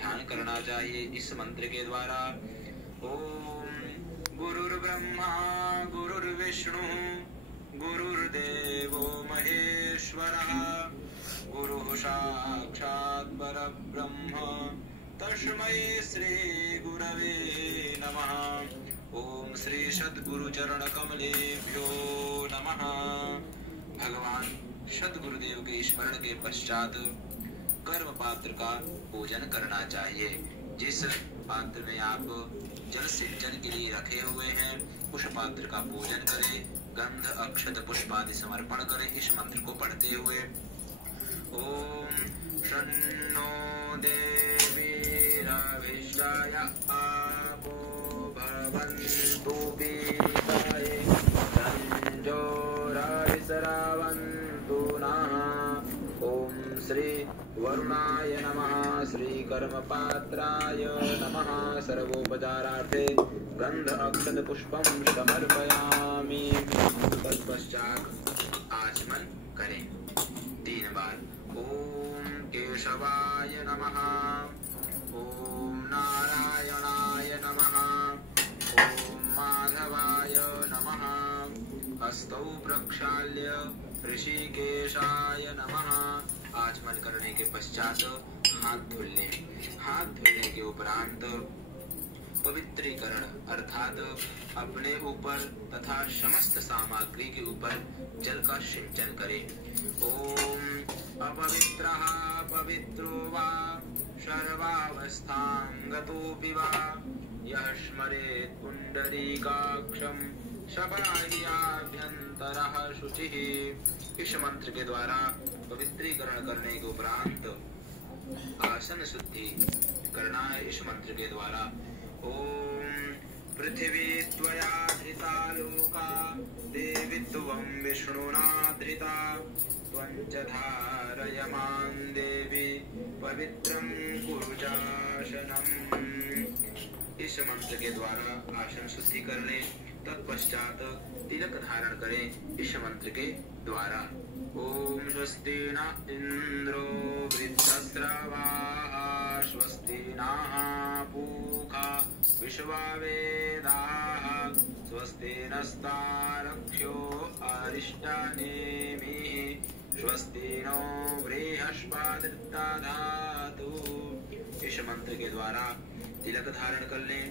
ध्यान करना चाहिए इस मंत्र के द्वारा। ओम गुरुर्ब्रह्मा गुरुर्विष्णु गुरुर्देवो महेश्वरः गुरुः साक्षात् परब्रह्म तस्मै श्री गुरवे नमः। ओम श्री सद्गुरु चरण कमलेभ्यो नमः। भगवान सद्गुरुदेव के स्मरण के पश्चात कर्म पात्र का पूजन करना चाहिए। जिस पात्र में आप जल सिंचन के लिए रखे हुए हैं उस पात्र का पूजन करें, गंध अक्षत पुष्प आदि समर्पण करें इस मंत्र को पढ़ते हुए। ओम शन्नो देवीरविष्टाय आपो भवन्तु पीताय संजोराय सरावन्तु नः। ओम श्री वरुणाय नमः। श्री कर्मपात्राय नमः। सर्वोपचारार्थे गंध अक्षत पुष्पम समर्पयामि। तत्पश्चात आचमन करें 3 बार। ओम केशवाय नमः। ओम नारायणाय नमः। ओम माधवाय नमः। हस्तौ प्रक्षाल्य ऋषिकेशाय नमः। आचमन करने के पश्चात हाथ धुल लें। हाथ धुलने के उपरांत पवित्रीकरण अर्थात अपने ऊपर तथा समस्त सामग्री के ऊपर जल का सिंचन करें। ओम अपवित्रः पवित्रो वा सर्वावस्थां गतोऽपि वा यः स्मरेत् पुण्डरीकाक्षं सबाह्याभ्यन्तरः शुचिः। इस मंत्र के द्वारा पवित्रीकरण करने के उपरांत आसन शुद्धि करना है इस मंत्र के द्वारा। ओम पृथिवी त्वया धृता लोका देवी त्वं विष्णुना धृता त्वं च धारयमां देवी पवित्रं कुरु चासनम्। इस मंत्र के द्वारा आसन शुद्धि कर लें। तत्पश्चात तिलक धारण करें इस मंत्र के द्वारा। ओम स्वस्ति न इंद्रो वृद्धस्रवाः स्वस्ति नः पूषा विश्ववेदाः स्वस्ति नस्तारक्ष्यो अरिष्टनेमिः स्वस्ति नो बृहस्पतिर्दधातु। इस मंत्र के द्वारा तिलक धारण कर लें।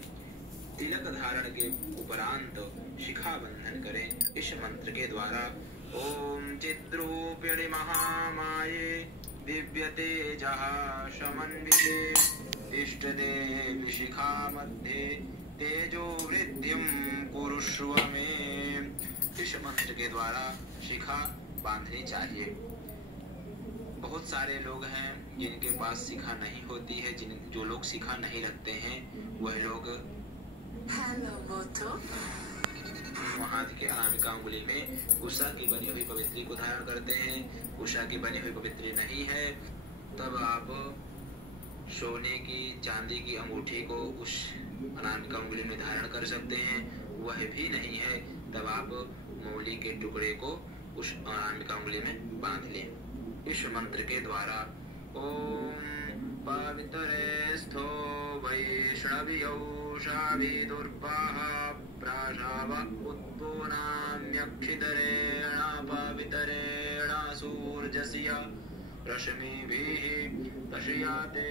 तिलक धारण के उपरांत शिखा बंधन करें इस मंत्र के द्वारा। ओम चिद्रूपिणी महामाये दिव्य तेजः समन्विते इष्टदेवी शिखा मध्ये तेजो वृद्धिं कुरुष्व मे। इस मंत्र के द्वारा शिखा बांधनी चाहिए। बहुत सारे लोग हैं जिनके पास शिखा नहीं होती है। जो लोग शिखा नहीं रखते हैं वह लोग हाथ के अनामिका अंगुली में उषा की बनी हुई पवित्री को धारण करते हैं। उषा की बनी हुई पवित्री नहीं है तब आप सोने की चांदी की अंगूठी को उस अनामिका अंगुली में धारण कर सकते हैं। वह भी नहीं है तब आप मूली के टुकड़े को उस अनामिका अंगुली में बांध लें इस मंत्र के द्वारा। ओम पवित्रेस्थो वैष्णव्यो शाविदुर्वाः प्राशाव उत्तोनाम्यक्षितरेण पवितरेण सूर्यस्य रश्मिभिः तस्याते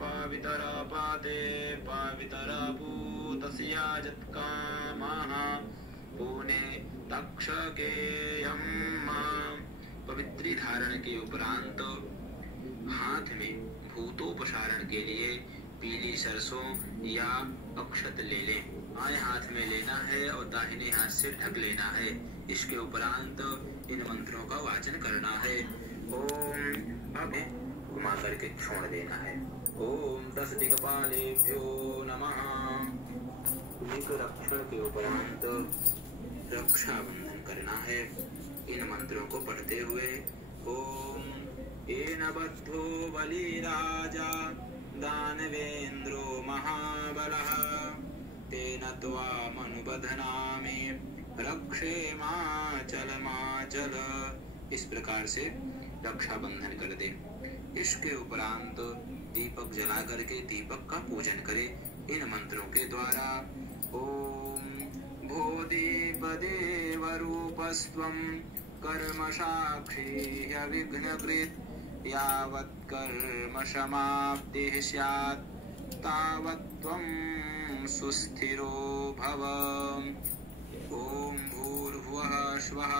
पवितरपाते पवितरपूतस्य जत्कामः पुने तक्षकेयम्। पवित्री धारण के उपरांत हाथ में भूतोपसारण के लिए पीली सरसों या अक्षत ले लें। बाएं हाथ में लेना है और दाहिने हाथ से ढक लेना है। इसके उपरांत इन मंत्रों का वाचन करना है। ओम अब घुमा करके छोड़ देना है। ओम 10 दिक्पालेभ्यो नमः। लिंग रक्षण के उपरांत रक्षा बंधन करना है इन मंत्रों को पढ़ते हुए। ओम येन बद्धो बलिराजा दानवेन्द्रो महाबलः तेन त्वामनुबध्नामि रक्षेमाचलमाचल। इस प्रकार से रक्षा बंधन कर दे। इसके उपरांत दीपक जला करके दीपक का पूजन करे इन मंत्रों के द्वारा। ओम भो दीप देव रूपस्त्वं कर्म साक्षी विघ्नकृत यावत् कर्म समाप्तिः स्यात् तावत् त्वं सुस्थिरो भव। ओम भूर्भुवः स्वः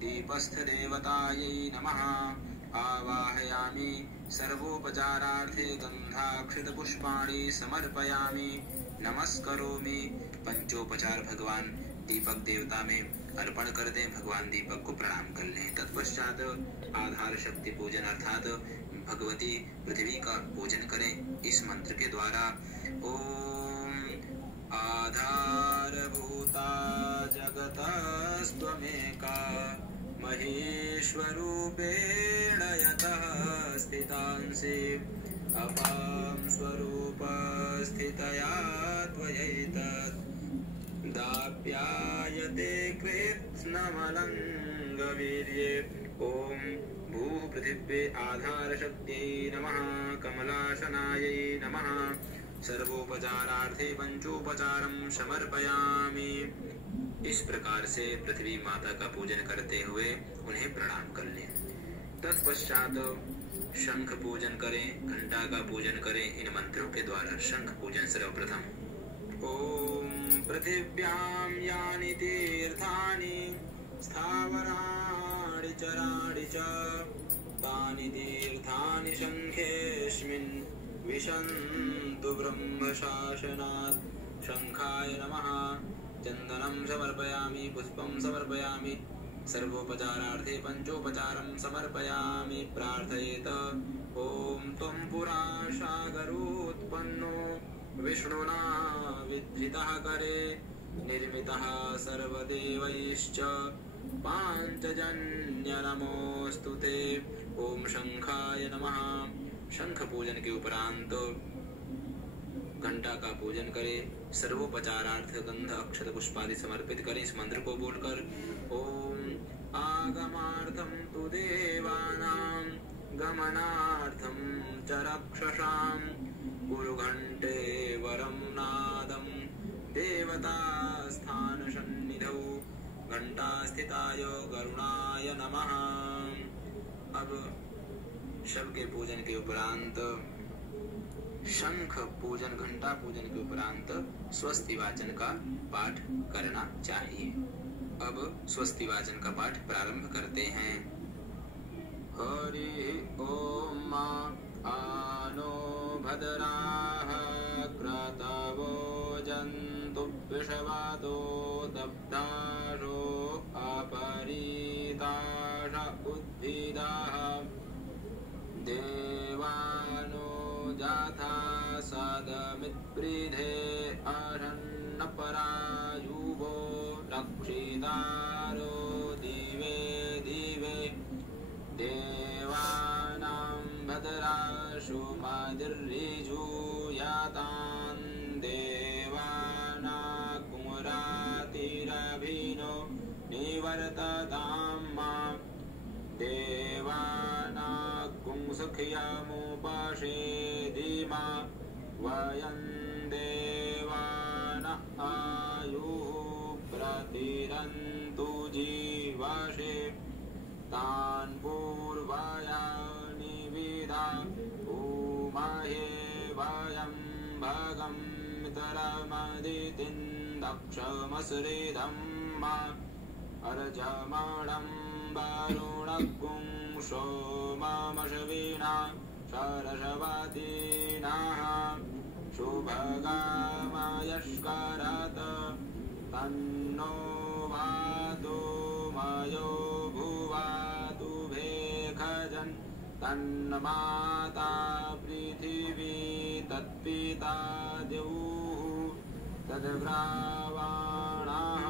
दीपस्थदेवतायै नमः। आवाहयामि सर्वोपचारार्थे गंधाक्षतपुष्पाणि समर्पयामि नमस्करोमि। पंचोपचार भगवान दीपक देवता में अर्पण कर दें, भगवान दीपक को प्रणाम कर लें। तत्पश्चात आधार शक्ति पूजन अर्थात भगवती पृथ्वी का पूजन करें इस मंत्र के द्वारा। ओम आधारभूता जगतस्त्वमेका महेश्वरूपेण यतः स्थितांसि अपां स्वरूपस्थितया त्वयैतत् दाप्यायते कृत्स्नमलङ्गवीर्ये। ओम भूः पृथिव्ये आधारशक्त्यै नमः। कमलासनायै नमः। सर्वोपचारार्थे पंचोपचारं समर्पयामि। इस प्रकार से पृथ्वी माता का पूजन करते हुए उन्हें प्रणाम कर लें। तत्पश्चात शंख पूजन करें, घंटा का पूजन करें इन मंत्रों के द्वारा। शंख पूजन सर्वप्रथम। ओम पृथिव्यां यानि तीर्थानि स्थावराणि चराणि च तानि तीर्थानि शंखेऽस्मिन् विशन्तु ब्रह्मशासनात्। शंखाय नमः। चंदनं समर्पयामि, पुष्पं समर्पयामि, सर्वोपचारार्थे पंचोपचारं समर्पयामि। प्रार्थयेत ओम त्वं पुरा सागरोत्पन्नो विष्णुना विधृतः करे निर्मितः सर्वदेवैश्च पांचजन्य नमोऽस्तु ते। ओम शंखाय नमः। शंख पूजन के उपरांत घंटा का पूजन करें। सर्वोपचारार्थ गंध अक्षत पुष्पादि समर्पित करें इस मंत्र को बोलकर। ओम आगमार्थं तु देवानां गमनार्थं च रक्षसां कुरु घंटे वरं नादं देवता स्थान सन्निधौ घंटा स्थिताय गरुणाय नमः। अब शव के पूजन के उपरांत शंख पूजन घंटा पूजन के उपरांत स्वस्ति वाचन का पाठ करना चाहिए। अब स्वस्ति वाचन का पाठ प्रारंभ करते हैं। हरि ओम आनो भद्राः क्रतवो जन्तु विषवादो दब्धारो अपरीताः उद्भिदाः देवानो जाथा सदमित्प्रीधे अरण्यपरायुवो रक्षितारो दिवे दिवे देवानां भद्राशु मदिर्ऋजुयातान् देवाना कुमुरातिरभिनो निवर्ततां मा देवाना कुंसख्यमुपसेदिमा वयं देवान आयुः प्रतिरन्तु जीवसे तान् पूर्वयानि विधा उमहे वयं भगं तरमदितिं दक्षमश्रिधं मा अर्जमणं वरुणगुं सोममश्विना सरस्वतीनाः शुभगामयस्करत् तन्नो वातु मयो भुवातु भेखजन् तन्माता पृथिवी तत्पिता द्यौः तद्ग्रावाणाः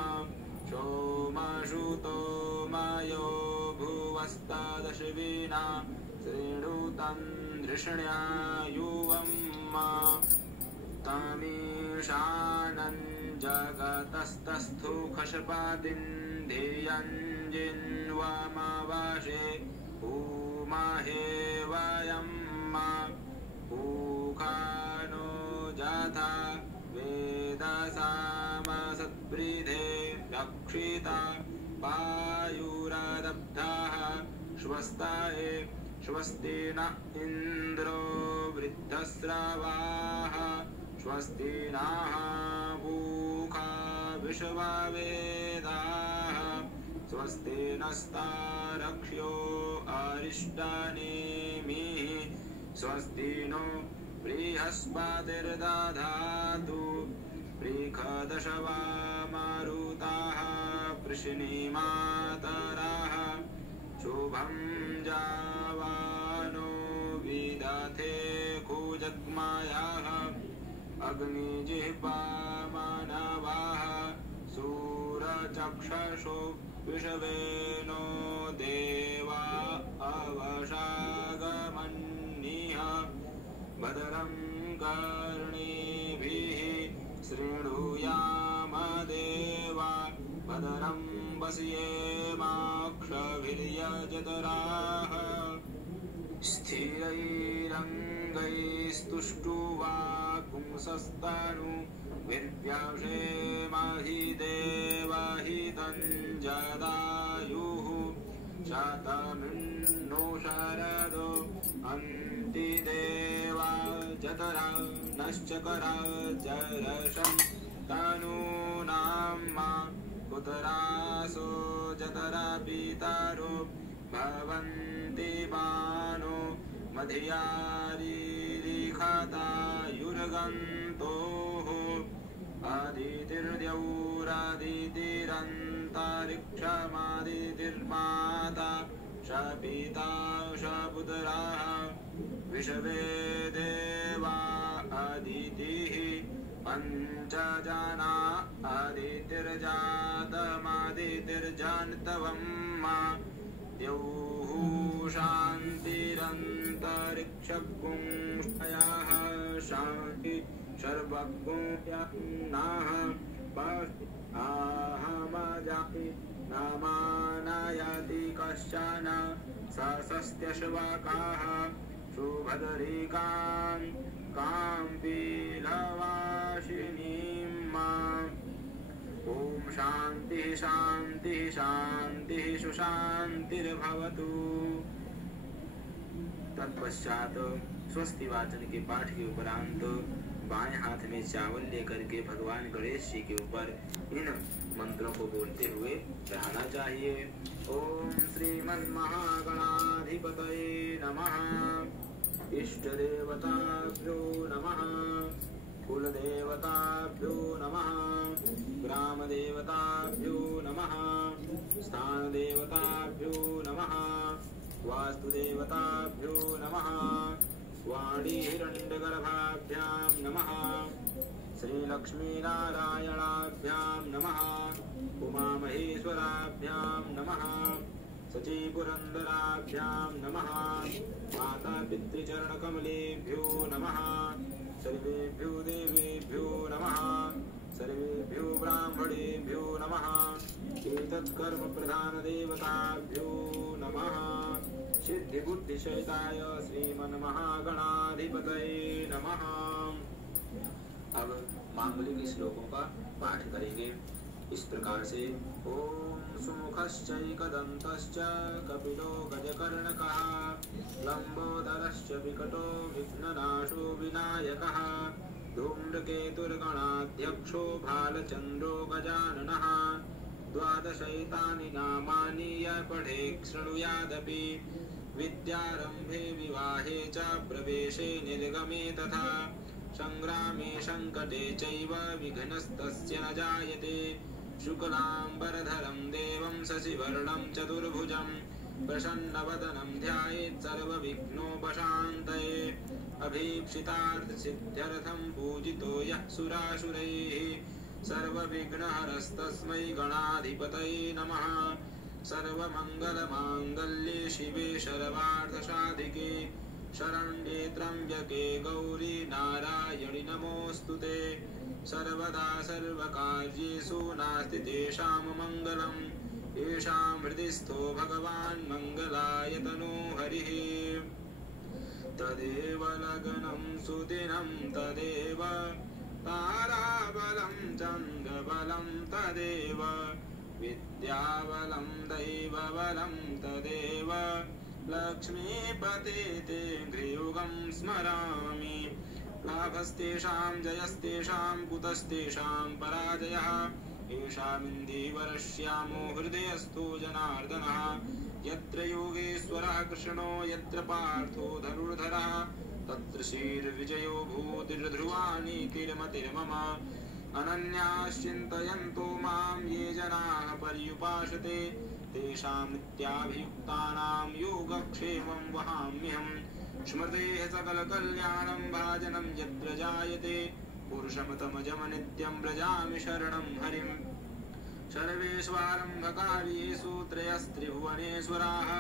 सोमसुतो मयो भुवस्तदश्विना श्रीणुतं धृष्ण्या युवं तमीशानं जगतस्तस्थु खशपातिं धियं जिन्वमवशे उमहे वयं सुखानो जाथा वेदसामसद्वृधे रक्षिता पायुरदब्धाः स्वस्ताये स्वस्ति न इन्द्रो वृद्धस्रवाः स्वस्ति नः पूषा विश्ववेदाः स्वस्ति नस्तारक्ष्यो अरिष्टनेमिः स्वस्ति नो बृहस्पतिर्दधातु बृहदशवा मारुताः वृषणिमातराः शुभं जावानो विदधे कुजग्मायाः अग्निजिह्वा मानवाः सूरचक्षुषो विश्वेनो देवा अवशागमन्निः भद्रं कर्णेभिः शृणुयाम देवा भद्रं पश्येमाक्षभिर्यजतराः स्थिरैरङ्गैस्तुष्टुवापुंसस्तनु विद्याक्षेमहि देवहितं जदायुः शतमिन्नो शरदो अन्तिदेवा जतरा नश्चकरा जरशं तनूनां मा पुतरासो जतरा पितरो भवन्ति बानो मध्यारीरिखतायुर्गन्तोः आदितिर्द्यौरादितिरन्तरिक्षमादितिर्माता श पिता श पुत्राः विश्वे देवा अदितिः पञ्चजना अदितिर्जातमादितिर्जान्तवं मा द्यौः शान्तिरन्तरिक्षपुंष्टयाः शान्ति सर्वज्ञानाः आहमजाति नामानायाति कश्चन सस्त्यश्वकाः सुभद्रिकां काम्पीलवासिनीं माम् ॐ शान्तिः शान्तिः शान्तिः सुशान्तिर्भवतु। तत्पश्चात स्वस्ति वाचन के पाठ के उपरांत बाएं हाथ में चावल लेकर के भगवान गणेश जी के ऊपर इन मंत्रों को बोलते हुए चढ़ाना चाहिए। ओम श्रीमन्महागणाधिपतये नमः। इष्ट देवताभ्यो नमः। कुलदेवताभ्यो नमः। ग्राम देवताभ्यो नमः। स्थान देवताभ्यो नमः। वास्तुदेवताभ्यो नमः। वाणी हिरण्यगर्भाभ्यां नमः। श्रीलक्ष्मीनारायणाभ्यां नमः। उमामहेश्वराभ्यां नमः। सचीपुरन्दराभ्यां नमः। माता पितृचरणकमलेभ्यो नमः। सर्वेभ्यो देवेभ्यो नमः। सर्वेभ्यो ब्राह्मणेभ्यो नमः। एतत्कर्म प्रधान देवताभ्यो नमः। सिद्धिबुद्धिसहिताय श्रीमन्महागणाधिपतये नमः। अब मांगलिक श्लोकों का पाठ करेंगे इस प्रकार से। ओम सुमुखश्चैकदन्तश्च कपिलो गजकर्णकः लंबोदरश्च विकटो विघ्ननाशो विनायकः धूम्रकेतुर्गणाध्यक्षो भालचन्द्रो गजाननः। द्वादशैतानि नामानि यः पठेत् शृणुयादपि विद्यारम्भे विवाहे च प्रवेशे निर्गमे तथा संग्रामे संकटे चैव विघ्नस्तस्य न जायते। शुक्लाम्बरधरं देवं शशिवर्णं चतुर्भुजं प्रसन्नवदनं ध्यायेत् सर्वविघ्नोपशान्तये। अभीप्सितार्थसिद्ध्यर्थं पूजितो यः सुरासुरैः सर्वविघ्नहरस्तस्मै गणाधिपतये नमः। सर्वमङ्गलमाङ्गल्ये शिवे सर्वार्थसाधिके शरण्ये त्र्यम्बके गौरी नारायणि नमोऽस्तुते। सर्वदा सर्वकार्येषु नास्ति तेषां मङ्गलम्। येषां हृदि स्थो भगवान् मङ्गलाय तनो हरिः। तदेव लग्नं सुदिनं तदेव ताराबलं चन्द्रबलं तदेव विद्याबलं दैवबलं तदेव लक्ष्मीपते ते गृयुगं स्मरामि लाभस्तेषां जयस्तेषां कुतस्तेषां पराजयः येषामिन्दीवरश्यामो हृदयस्थो जनार्दनः यत्र योगेश्वरः कृष्णो यत्र पार्थो धनुर्धरः तत्र श्रीर्विजयो भूतिर्ध्रुवा नीतिर्मतिर्मम अनन्याश्चिन्तयन्तो मां ये जनाः पर्युपासते तेषां नित्याभियुक्तानां योगक्षेमं वहाम्यहम् स्मृतेः सकलकल्याणं भाजनं यत्र जायते पुरुषमतमजं नित्यं व्रजामि शरणं हरिं सर्वेष्वारम्भकार्येषु त्रयस्त्रिभुवनेश्वराः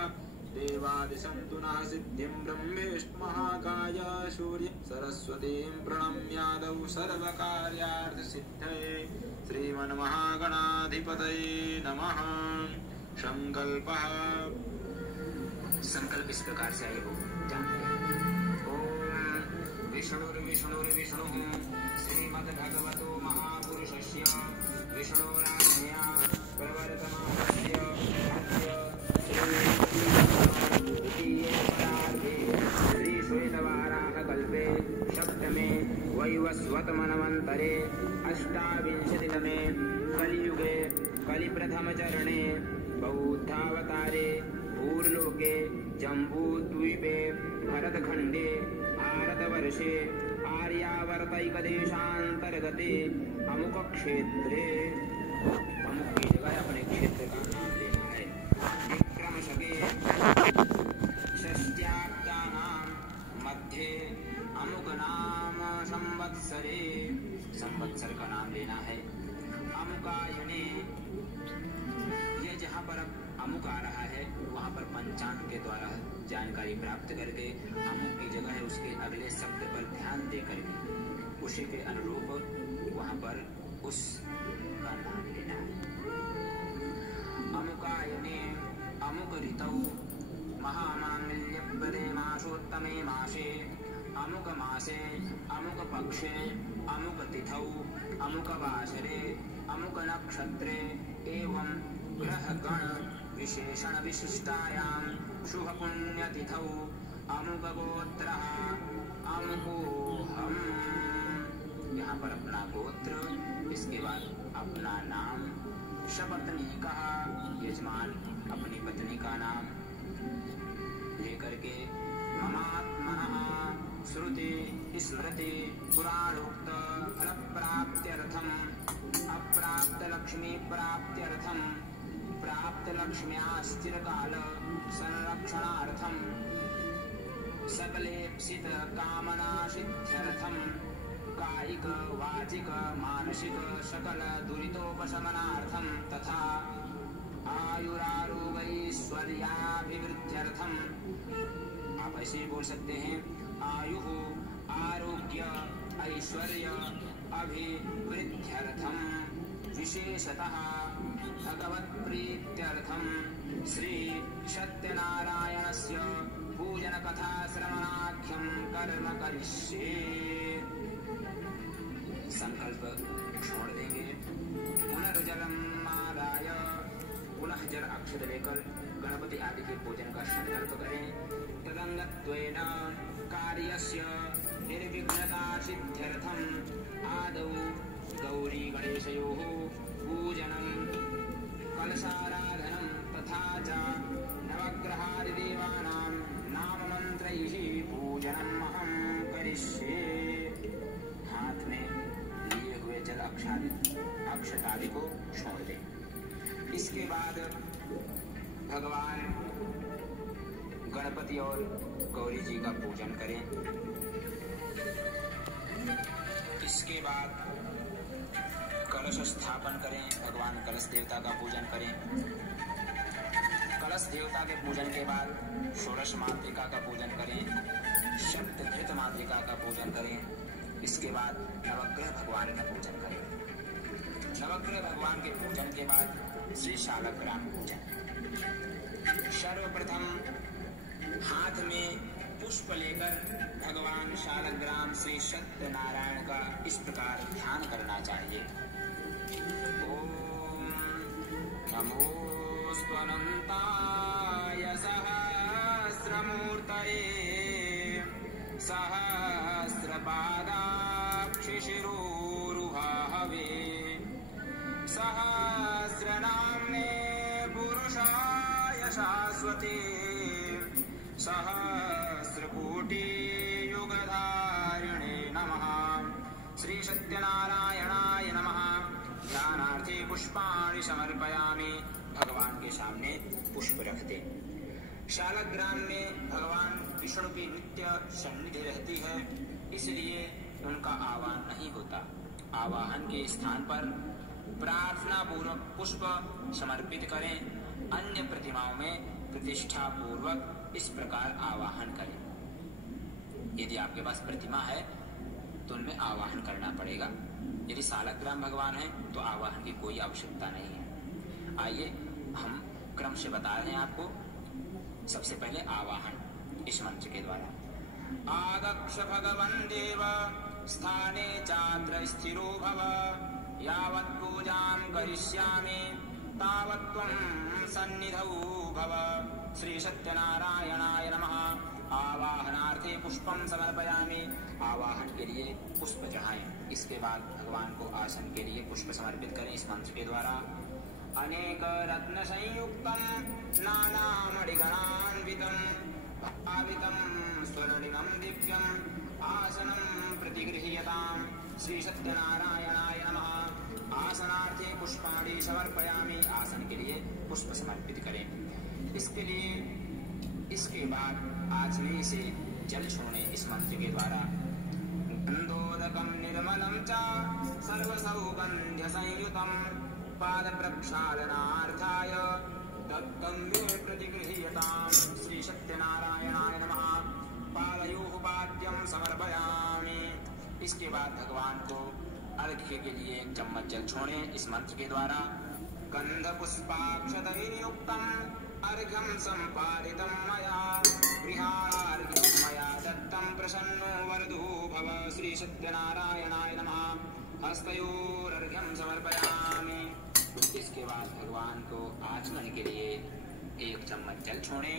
देवादिसन्तु नः सिद्धिं ब्रह्मेष्टमहाकाय सूर्य सरस्वतीं प्रणम्यादौ सर्वकार्यार्थसिद्धये श्रीमन्महागणाधिपतये नमः। संकल्प इस प्रकार से आए हो जानते हैं। ओम विष्णुर्विष्णुर्विष्णुः श्रीमद्भगवतो महापुरुषस्य विष्णोराज्ञया प्रवर्तमानस्य श्रीश्वेतवाराहकल्पे सप्तमे वैवस्वतमन्वन्तरे अष्टाविंशतितमे कलियुगे कलिप्रथमचरणे बौद्धावतारे भूर्लोके जम्बूद्वीपे भरतखण्डे भारतवर्षे आर्यावर्तैकदेशान्तर्गते अमुकक्षेत्रे अमुक की जगह अपने क्षेत्र का नाम लेना है। विक्रमशके षष्ट्याब्दानां मध्ये अमुक नाम संवत्सरे संवत्सर का नाम लेना है। अमुकायने ये जहाँ पर अमुक आ रहा है वहाँ पर पंचांग के द्वारा जानकारी प्राप्त करके अमुक की जगह है उसके अगले शब्द पर ध्यान दे करके उसी के अनुरूप वहाँ पर उस का नाम लेना है। अमुकायने अमुक ऋतौ महामांगल्यप्रदे मासोत्तमे मासे अमुक मासे अमुक पक्षे अमुक तिथौ अमुक वासरे अमुक नक्षत्रे एवं ग्रह गण विशेषण विशिष्टायां शुभ पुण्यतिथौ अमुक गोत्रः अमुकोऽहम्। यहाँ पर अपना गोत्र, इसके बाद अपना नाम, सपत्नी का यजमान अपनी पत्नी का नाम लेकर के ममात्मनः श्रुति स्मृति पुराणोक्त फल प्राप्त्यर्थम अप्राप्त लक्ष्मी प्राप्त्यर्थम प्राप्त लक्ष्म्या स्थिरकाल संरक्षणार्थम सकलेप्सित कामना सिद्ध्यर्थम कायिक वाचिक मानसिक सकल दुरितोपशमनार्थम तथा आयुरारोग्यैश्वर्याभिवृद्ध्यर्थम। आप ऐसे बोल सकते हैं आयु आरोग्य ऐश्वर्य अभिवृद्ध्यर्थम विशेषतः भगवत प्रीत्यर्थम श्री सत्यनारायणस्य पूजन कथा श्रवणाख्यम कर्म करिष्ये। संकल्प छोड़ देंगे। पुनर्जलम आदाय पुनः जल अक्षत लेकर गणपति आदि के पूजन का संकल्प करें। तदंगत्वेन कार्यस्य निर्विघ्नता सिद्ध्यर्थम आदौ गौरी गणेशयोः पूजनं कलशाराधनं तथा च नवग्रहादिदेवानां नाममन्त्रैः पूजनम् अहं करिष्ये। हाथ में लिए हुए जल अक्षत आदि को छोड़ दें। इसके बाद भगवान गणपति और गौरी जी का पूजन करें। इसके बाद कलश स्थापन करें। भगवान कलश देवता का पूजन करें। कलश देवता के पूजन के बाद षोडश मातृका का पूजन करें। सप्तधृत मातृका का पूजन करें। इसके बाद नवग्रह भगवान का पूजन करें। नवग्रह भगवान के पूजन के बाद श्री शालग्राम पूजन। सर्वप्रथम हाथ में पुष्प लेकर भगवान शालग्राम श्री सत्यनारायण का इस प्रकार ध्यान करना चाहिए। ओम नमोऽस्त्वनन्ताय सहस्रमूर्तये सहस्रपादाक्षिशिरोरुहाहवे सहस्रनाम्ने पुरुषाय शाश्वते सहस्रकोटियुगधारिणे नमः। श्री सत्यनारायणाय नमः। ध्यानार्थे पुष्पाणि समर्पयामि। भगवान के सामने पुष्प रखते। शालग्राम में भगवान विष्णु की नित्य सन्निधि रहती है, इसलिए उनका आवाहन नहीं होता। आवाहन के स्थान पर प्रार्थना पूर्वक पुष्प समर्पित करें। अन्य प्रतिमाओं में प्रतिष्ठा पूर्वक इस प्रकार आवाहन करें। यदि आपके पास प्रतिमा है तो उनमें आवाहन करना पड़ेगा। यदि शालग्राम भगवान है तो आवाहन की कोई आवश्यकता नहीं है। आइए हम क्रम से बता रहे हैं आपको। सबसे पहले आवाहन इस मंत्र के द्वारा। आगक्ष भगवन् देव स्थाने चात्र स्थिरो भव यावत् पूजां करिष्यामि तावत् त्वं सन्निधौ भव। श्री सत्यनारायणाय नमः। आवाहनार्थे पुष्पं समर्पयामि। आवाहन के लिए पुष्प चढ़ाएं। इसके बाद भगवान को आसन के लिए पुष्प समर्पित करें इस मंत्र के द्वारा। अनेक रत्न संयुक्तं नानामणिगणान्वितं भावितं स्वर्णिमं दिव्यम् आसनं प्रतिगृह्यताम्। श्री सत्यनारायणाय नमः। आसनार्थे पुष्पाणि समर्पयामि। आसन के लिए पुष्प समर्पित करें। इसके बाद आचमनी से जल छोड़ें इस मंत्र के द्वारा। गन्धोदकं निर्मलं च सर्वसौगन्ध्य संयुतं पाद प्रक्षालनार्थाय दत्तं मे प्रतिगृह्यताम्। श्री सत्यनारायणाय नमः। पादयोः पाद्यं समर्पयामि। इसके बाद भगवान को अर्घ्य के लिए 1 चम्मच जल छोड़ें इस मंत्र के द्वारा। गंध पुष्पाक्षतैर्युक्तम् अर्घ्यं सम्पादितं मया गृहार्घ्यं मया दत्तं प्रसन्नो वरदो भव। श्री सत्यनारायणाय नमः। हस्तयोरर्घ्यं समर्पयामि। इसके बाद भगवान को आचमन के लिए 1 चम्मच जल छोड़ें।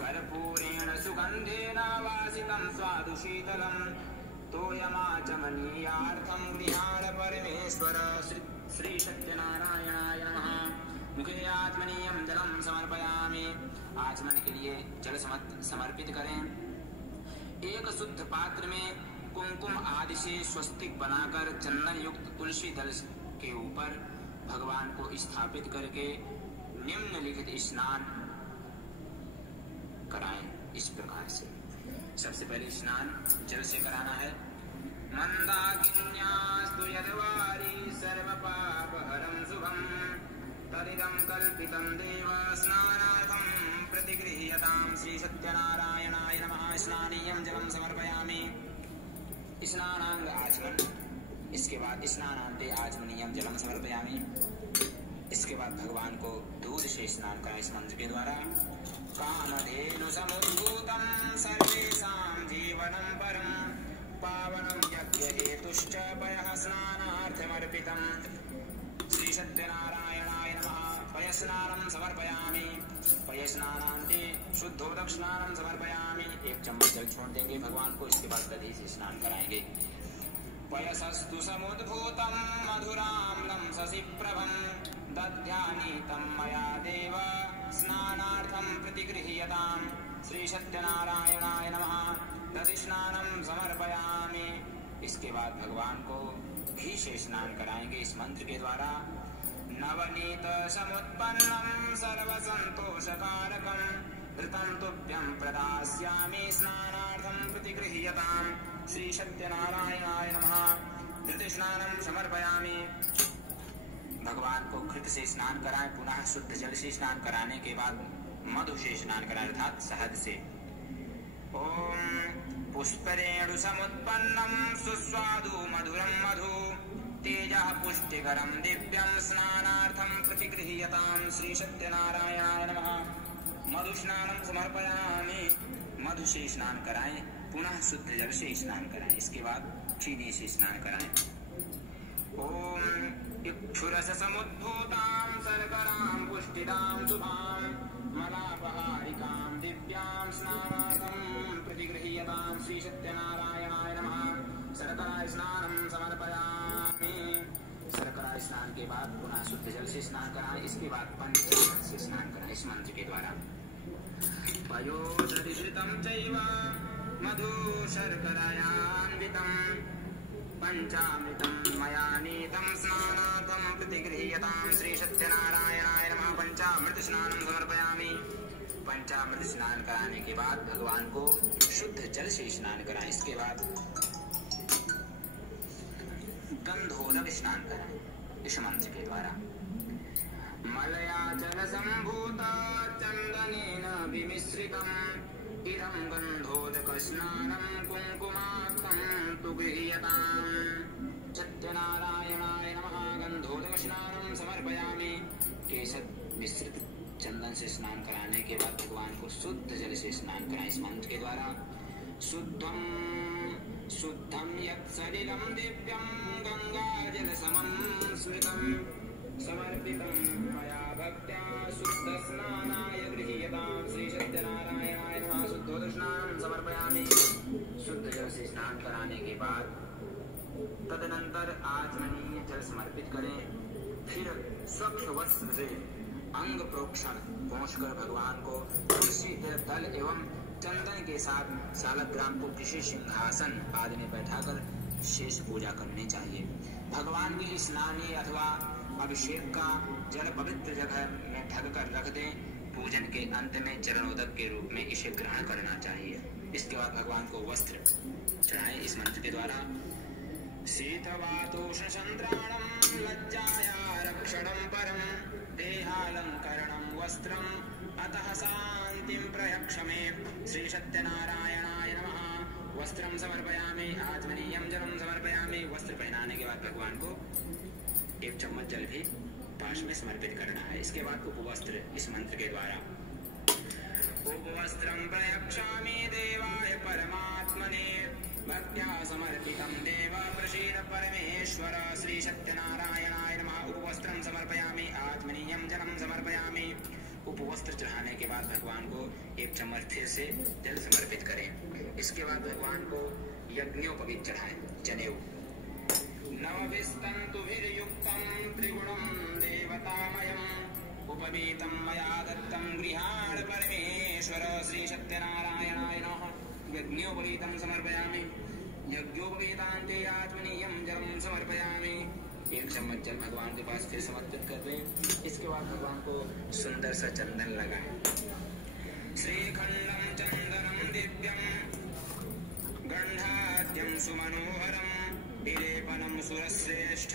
कर्पूरेण सुगंधेन वासितं स्वादु शीतलं तोयमाचमनीयार्थं गृहाण परमेश्वर। श्री सत्यनारायणाय नमः। मुखे आचमनीयं जलं समर्पयामि। आचमन के लिए जल समर्पित करें। एक शुद्ध पात्र में कुमकुम आदि से स्वस्तिक बनाकर चंदन युक्त तुलसी दल के ऊपर भगवान को स्थापित करके निम्नलिखित स्नान कराएं इस प्रकार से। सबसे पहले स्नान जल से कराना है। मंदाकिन्यास्तु यद्वारी सर्वपापहरं शुभं तदिदं कल्पितं देव स्नानार्थं प्रतिगृह्यताम्। श्री सत्यनारायणाय नमः। स्नानीयं जलं समर्पयामि। स्नानांग आचमन। इसके बाद स्नानांते आचमनीयं जलं समर्पयामि। इसके बाद भगवान को दूध से स्नान कराएं इस मंत्र के द्वारा। कामधेनु समुद्भूतं सर्वेषां जीवनं परं पावनं यज्ञहेतुश्च पयः स्नानार्थमर्पितम्। श्री सत्यनारायणाय नमः। पयस्नानं समर्पयामि। पयस्नानान्ते शुद्धोदक स्नानं समर्पयामि। 1 चम्मच जल छोड़ देंगे भगवान को। इसके बाद दधी से स्नान कराएंगे। पयसस्तु समुद्भूतं मधुराम्लं शशिप्रभं दध्यानीतं मया देव स्नानार्थं प्रतिगृह्यताम्। श्री सत्यनारायणाय नमः। दधिस्नानं समर्पयामि। इसके बाद भगवान को घी से स्नान कराएंगे इस मंत्र के द्वारा। नवनीत समुत्पन्नं सर्वसन्तोषकारकं घृतं तुभ्यं प्रदास्यामि स्नानार्थं प्रतिगृह्यताम्। श्री सत्यनारायणाय नमः। घृतस्नानं समर्पयामि। भगवान को घृत से स्नान कराएं। पुनः शुद्ध जल से स्नान कराने के बाद मधु से स्नान कराएं अर्थात शहद से। ओम पुष्परेणु समुत्पन्नं सुस्वादु मधुरं मधु तेजः पुष्टिकरं दिव्यं स्नानार्थं प्रतिगृह्यताम्। श्री सत्यनारायणाय नमः। मधुस्नानं समर्पयामि। मधु से स्नान कराएं, पुनः शुद्ध जल से स्नान कराएं, इसके बाद चीनी से स्नान कराएं। ओम इक्षुरस समुद्भूतां सर्करां पुष्टिदां शुभां मलापहारिकां दिव्यां स्नानार्थं प्रतिगृह्यतां श्री सत्यनारायणाय नमः। शर्करा स्नानं समर्पयामि। शर्करा स्नान के बाद पुनः शुद्ध जल से स्नान कराएं, इसके बाद पंचामृत से स्नान कराएं इस मंत्र के द्वारा। पयोधृतं चैव मधु शर्करायान्वितं पंचामृतं मया नीतं स्नानार्थं प्रतिगृह्यतां श्री सत्यनारायणाय नमः। पंचामृत स्नानं समर्पयामि। पंचामृत स्नान कराने के बाद भगवान को शुद्ध जल से स्नान कराएं, इसके बाद गंधोदक स्नान कराएं इस मंत्र के द्वारा। मलयाचल संभूत चंदनेन विमिश्रितम् इदं गंधोदक स्नानं कुंकुमाक्तं तु गृह्यताम्। सत्यनारायणाय नमः। गंधोदक स्नानं समर्पयामि। केशर मिश्रित चंदन से स्नान कराने के बाद भगवान को शुद्ध जल से स्नान कराएं इस मंत्र के द्वारा। शुद्धं शुद्धं यत् सलिलं दिव्यं गंगाजल समं स्मृतं समर्पितं मया भक्त्या शुद्ध स्नानाय गृह्यतां श्री सत्यनारायणाय नमः। शुद्धोदक स्नानं समर्पयामि। शुद्ध जल से स्नान कराने के बाद तदनंतर आचमनीय जल समर्पित करें। फिर स्वच्छ वस्त्र से अंग प्रोक्षण पहुंचकर भगवान को तुलसी दल एवं चंदन के साथ सालग्राम को किसी सिंहासन आदि में बैठाकर शेष पूजा करनी चाहिए। भगवान के स्नानीय अथवा अभिषेक का जल पवित्र जगह में ढककर रख दें। पूजन के अंत में चरणोदक के रूप में इसे ग्रहण करना चाहिए। इसके बाद भगवान को वस्त्र चढ़ाएं इस मंत्र के द्वारा। शीतवातोष्ण संत्राणं लज्जाया रक्षणं परं देहालंकरणं वस्त्रं अतः शांतिं प्रयच्छ मे श्री सत्यनारायणाय नमः। वस्त्रं समर्पयामि। आचमनीयं जलं समर्पयामि। वस्त्र पहनाने के बाद भगवान को एक चम्मच जल भी पास में समर्पित करना है। इसके बाद उपवस्त्र इस मंत्र के द्वारा। उपवस्त्रं प्रयच्छामि देवाय परमात्मने भक्त्या समर्पितं देव प्रसीद परमेश्वर श्री सत्यनारायणाय नमः। उपवस्त्रं समर्पयामि। आचमनीयं जलं समर्पयामि। उपवस्त्र चढ़ाने के बाद भगवान को एक चम्मच फिर से जल समर्पित करें। इसके बाद भगवान को यज्ञोपवीत चढ़ाएं जनेऊ। नवभिस्तन्तुभिर्युक्तं त्रिगुणं देवतामयम् उपवीतं मया दत्तं गृहाण परमेश्वर श्री सत्यनारायणाय नमः। यज्ञोपवीतं समर्पयामि। यज्ञोपवीतान्ते आचमनीयं जलं समर्पयामि। एक चम्मच जल भगवान के पास फिर समर्पित कर दें। इसके बाद भगवान को सुंदर सा चंदन लगाएं। श्रीखंडं चंदनं दिव्यं गंधाद्यं सुमनोहरं विलेपनं सुरश्रेष्ठ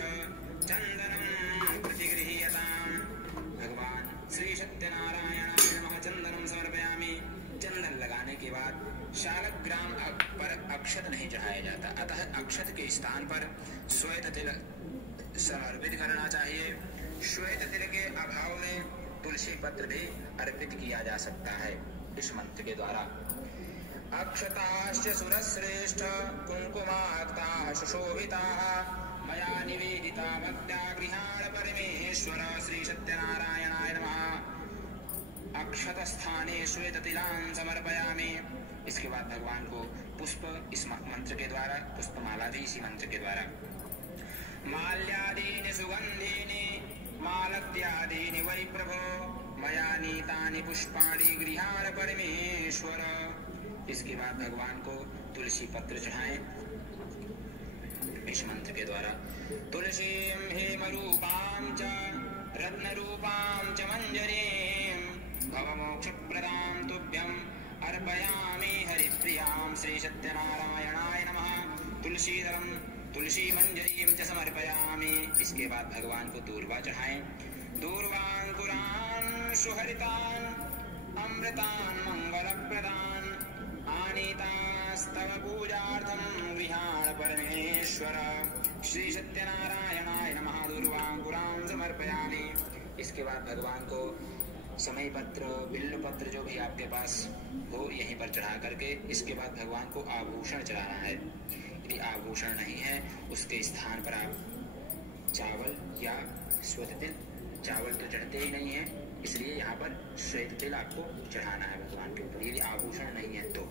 चंदनं प्रतिगृह्यताम्। भगवान श्री सत्यनारायणाय नमः। चंदनं समर्पयामि। चंदन लगाने के बाद शालग्राम पर अक्षत नहीं चढ़ाया जाता, अतः अक्षत के स्थान पर श्वेत तिल समर्पित करना चाहिए। श्वेत तिल के अभाव में तुलसी पत्र भी अर्पित किया जा सकता है इस मंत्र के द्वारा। अक्षताश्च सुरश्रेष्ठ कुंकुमाक्ताः सुशोभिताः मया निवेदिता भक्त्या गृहाण परमेश्वर श्री सत्यनारायणाय नमः। अक्षत स्थाने श्वेत तिलां समर्पयामि। इसके बाद भगवान को पुष्प इस मंत्र के द्वारा, पुष्पमाला भी इसी मंत्र के द्वारा। माल्यादीनि सुगंधीनि मालत्यादीनि वै प्रभो मया नीतानि पुष्पाणि गृहाण परमेश्वर। इसके बाद भगवान को तुलसी पत्र चढ़ाएं इस मंत्र के द्वारा। तुलसीं हेमरूपां च रत्नरूपां च मंजरीं भवमोक्षप्रदां तुभ्यं अर्पयामि हरिप्रियां श्री सत्यनारायणाय नमः। तुलसीदलं तुलसी मंजरीं च समर्पयामि। इसके बाद भगवान को दूर्वा चढ़ाएं। दूर्वांकुरान् सुहरितान् अमृतान् मंगलप्रदान् आनीतास्तव पूजार्थं गृहाण परमेश्वर श्री सत्यनारायणाय नमः। दूर्वांकुरान् समर्पयामि। इसके बाद भगवान को समय पत्र, बिल्व पत्र जो भी आपके पास हो यहीं पर चढ़ा करके इसके बाद भगवान को आभूषण चढ़ाना है। यदि आभूषण नहीं है उसके स्थान पर आप चावल या श्वेत तिल, चावल तो चढ़ते ही नहीं है इसलिए यहाँ पर श्वेत तिल आपको चढ़ाना है भगवान के ऊपर, यदि आभूषण नहीं है तो।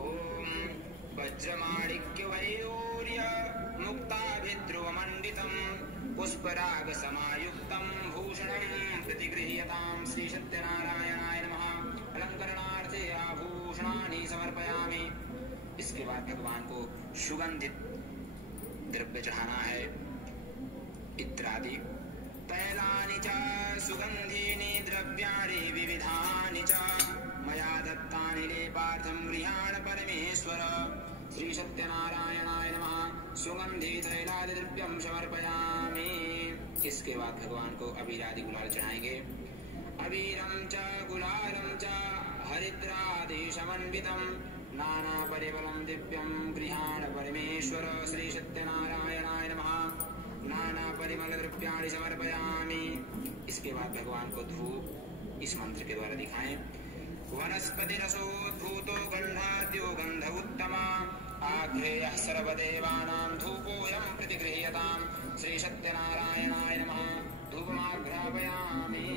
ओम वज्रमाणिक्य वैडूर्य मुक्ताभिध्रुवमण्डितं पुष्पराग समायुक्तं भूषणं प्रतिगृह्यतां श्री सत्यनारायणाय नमः। अलंकरणार्थे आभूषणानि समर्पयामि। इसके बाद भगवान को सुगंधित द्रव्य चढ़ाना है, इत्रादि। तैलानि च सुगंधीनि द्रव्याणि विविधानि च मया दत्तानि लेपार्थं गृहाण परमेश्वर। श्री सत्यनारायणाय नमः। सुगंधि तैलादि द्रव्यं समर्पयामि। इसके बाद भगवान को अबीर आदि गुलाल चढ़ाएंगे। अबीरं च गुलालं च हरिद्रादि समन्वितं नाना परिमलं दिव्यं गृहाण परमेश्वर। श्री सत्यनारायणाय नमः। नाना परिमल द्रव्याणि समर्पयामि। इसके बाद भगवान को धूप इस मंत्र के द्वारा दिखाएं। वनस्पतिरसोद्भूतो गन्धाद्यो गन्ध उत्तमा आघ्रेयः सर्वदेवानां धूपोऽयं प्रतिगृह्यताम्। श्री सत्यनारायणाय नमः। धूपमाघ्रापयामि।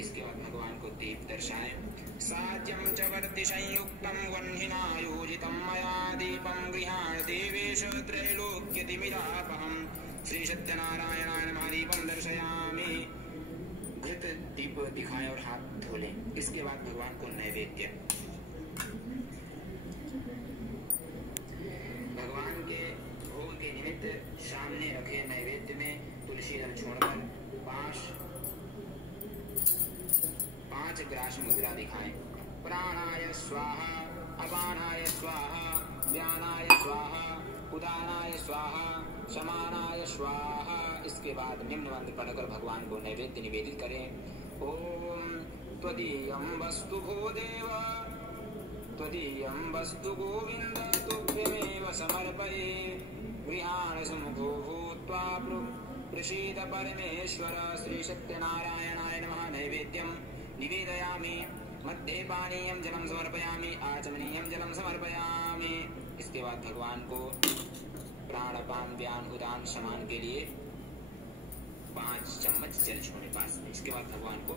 इसके बाद भगवान को दीप दर्शाएं। साज्यं च वर्ति संयुक्तं वह्निना योजितं मया दीपं गृहाण देवेश त्रैलोक्यतिमिरापहम्। श्री सत्यनारायणाय नमः। दीपं दर्शयामि। घृत दीप दिखाएं और हाथ धो लें। इसके बाद भगवान को नैवेद्य, भगवान के भोग के निमित्त सामने रखे नैवेद्य में तुलसी दल छोड़कर 5 ग्रास मुद्रा दिखाएं। प्राणाय स्वाहा, अपानाय स्वाहा, व्यानाय स्वाहा, उदानाय स्वाहा, समानाय स्वाहा। इसके बाद निम्न मंत्र पढ़कर भगवान को नैवेद्य निवेदित करें। ओम त्वदीयं वस्तु भूदेव, त्वदीयं वस्तु गोविंद, तुभ्यमेव समर्पये। गृहाण सुमुखो भूत्वा प्रसीद परमेश्वर। श्री सत्यनारायणाय नमः। नैवेद्यं निवेदयामि। मध्ये पानीयं जलं समर्पयामि, आचमनीयं जलं समर्पयामि। इसके बाद भगवान को प्राणपान व्यान उदान समान के लिए 5 चम्मच जल छोड़े पास में। इसके बाद भगवान को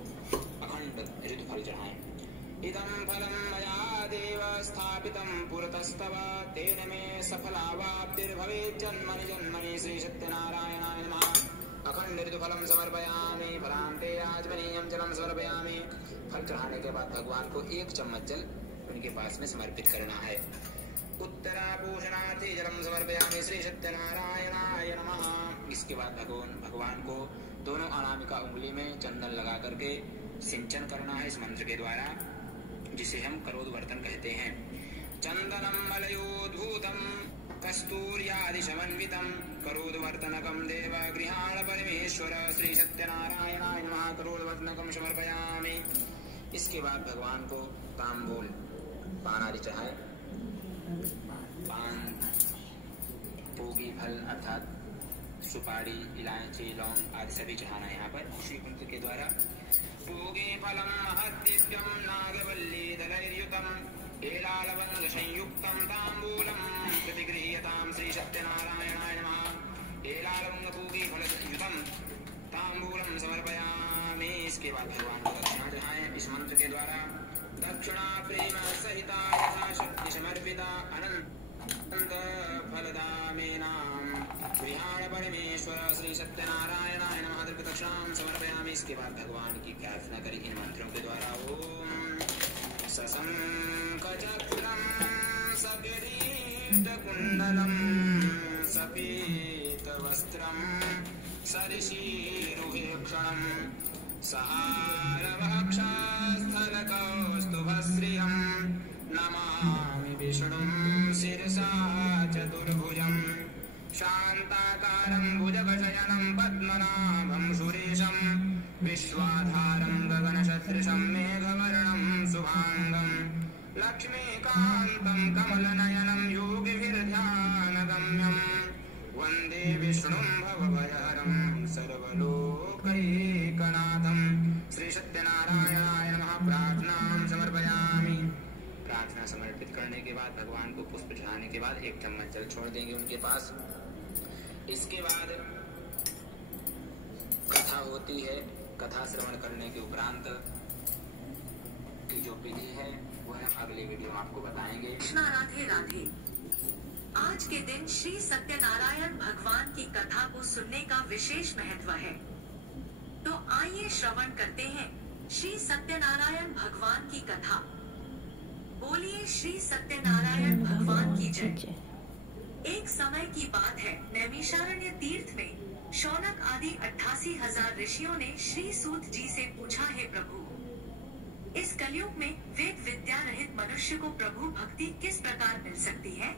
अखंड ऋतुफल चढ़ाएं। इदं फलं मया देव स्थापितं पुरतस्तव, तेन मे सफलावाप्तिर्भवेत् जन्मनि जन्मनि। श्री सत्यनारायणाय नमः। अखंड ऋतुफलं समर्पयामि। फलान्ते आचमनीयं जलं समर्पयामि। फल चढ़ाने के बाद भगवान को 1 चम्मच जल उनके पास में समर्पित करना है। उत्तराभूषणार्थे जलं समर्पयामि। श्री सत्यनारायणाय नमः। इसके बाद भगवान को दोनों अनामिका उंगली में चंदन लगा करके सिंचन करना है इस मंत्र के द्वारा, जिसे हम करोदवर्तन कहते हैं। चंदनं मलयोद्भूतं कस्तूर्यादि समन्वितं करोदवर्तनकं देव गृहाण परमेश्वर। श्री सत्यनारायणाय नमः। करोदवर्तनकं समर्पयामि। इसके बाद भगवान को तांबूल पान आदि चढ़ाए। पान, भोगी फल अर्थात सुपारी, इलायची, लौंग आदि सभी चढ़ाना है यहाँ पर श्री मंत्र के द्वारा। भोगे फलं महद्दिव्यं नागवल्ली दलैर्युतं एलालवंग संयुक्तं तांबूलं प्रतिगृह्यतां। श्री सत्यनारायणाय नमः। एलालवंग भोगी फलयुतं तांबूलं समर्पयामि। इसके बाद भगवान को दक्षिणा चढ़ाएं इस मंत्र के द्वारा। दक्षिणा प्रेम सहिता यथाशक्ति समर्पिता अनंत फलदामेनां गृहाण परमेश्वर। श्री सत्यनारायणाय नमः। दक्षिणां समर्पयामि। इसके बाद भगवान की प्रार्थना करें इन मंत्रों के द्वारा। ओम सशंखचक्रं सकिरीटकुण्डलं सपीतवस्त्रं सरिषीरुहेक्षणं सहारवक्षस्थलकौस्तुभश्रियं नमामि विष्णुं शिरसा चतुर्भुजं शान्ताकारं भुजगशयनं पद्मनाभं सुरेशं विश्वाधारं गगनसदृशं मेघवर्णं शुभांगं लक्ष्मीकान्तं कमलनयनं योगिभिर्ध्यानगम्यं वन्दे विष्णुं भवभयहरं सर्वलोकैकनाथं। लोकनाथं श्री सत्यनारायणाय नमः प्रार्थनां समर्पयामि। प्रार्थना समर्पित करने के बाद भगवान को पुष्प चढ़ाने के बाद एक चम्मच जल छोड़ देंगे उनके पास। इसके बाद कथा होती है। कथा श्रवण करने के उपरांत की जो विधि है वह हम अगले वीडियो में आपको बताएंगे। कृष्णा राधे राधे। आज के दिन श्री सत्यनारायण भगवान की कथा को सुनने का विशेष महत्व है, तो आइए श्रवण करते हैं श्री सत्यनारायण भगवान की कथा। बोलिए श्री सत्यनारायण भगवान की जय। एक समय की बात है, नैमिषारण्य तीर्थ में शौनक आदि 88,000 ऋषियों ने श्री सूत जी से पूछा, है प्रभु, इस कलयुग में वेद विद्या रहित मनुष्य को प्रभु भक्ति किस प्रकार मिल सकती है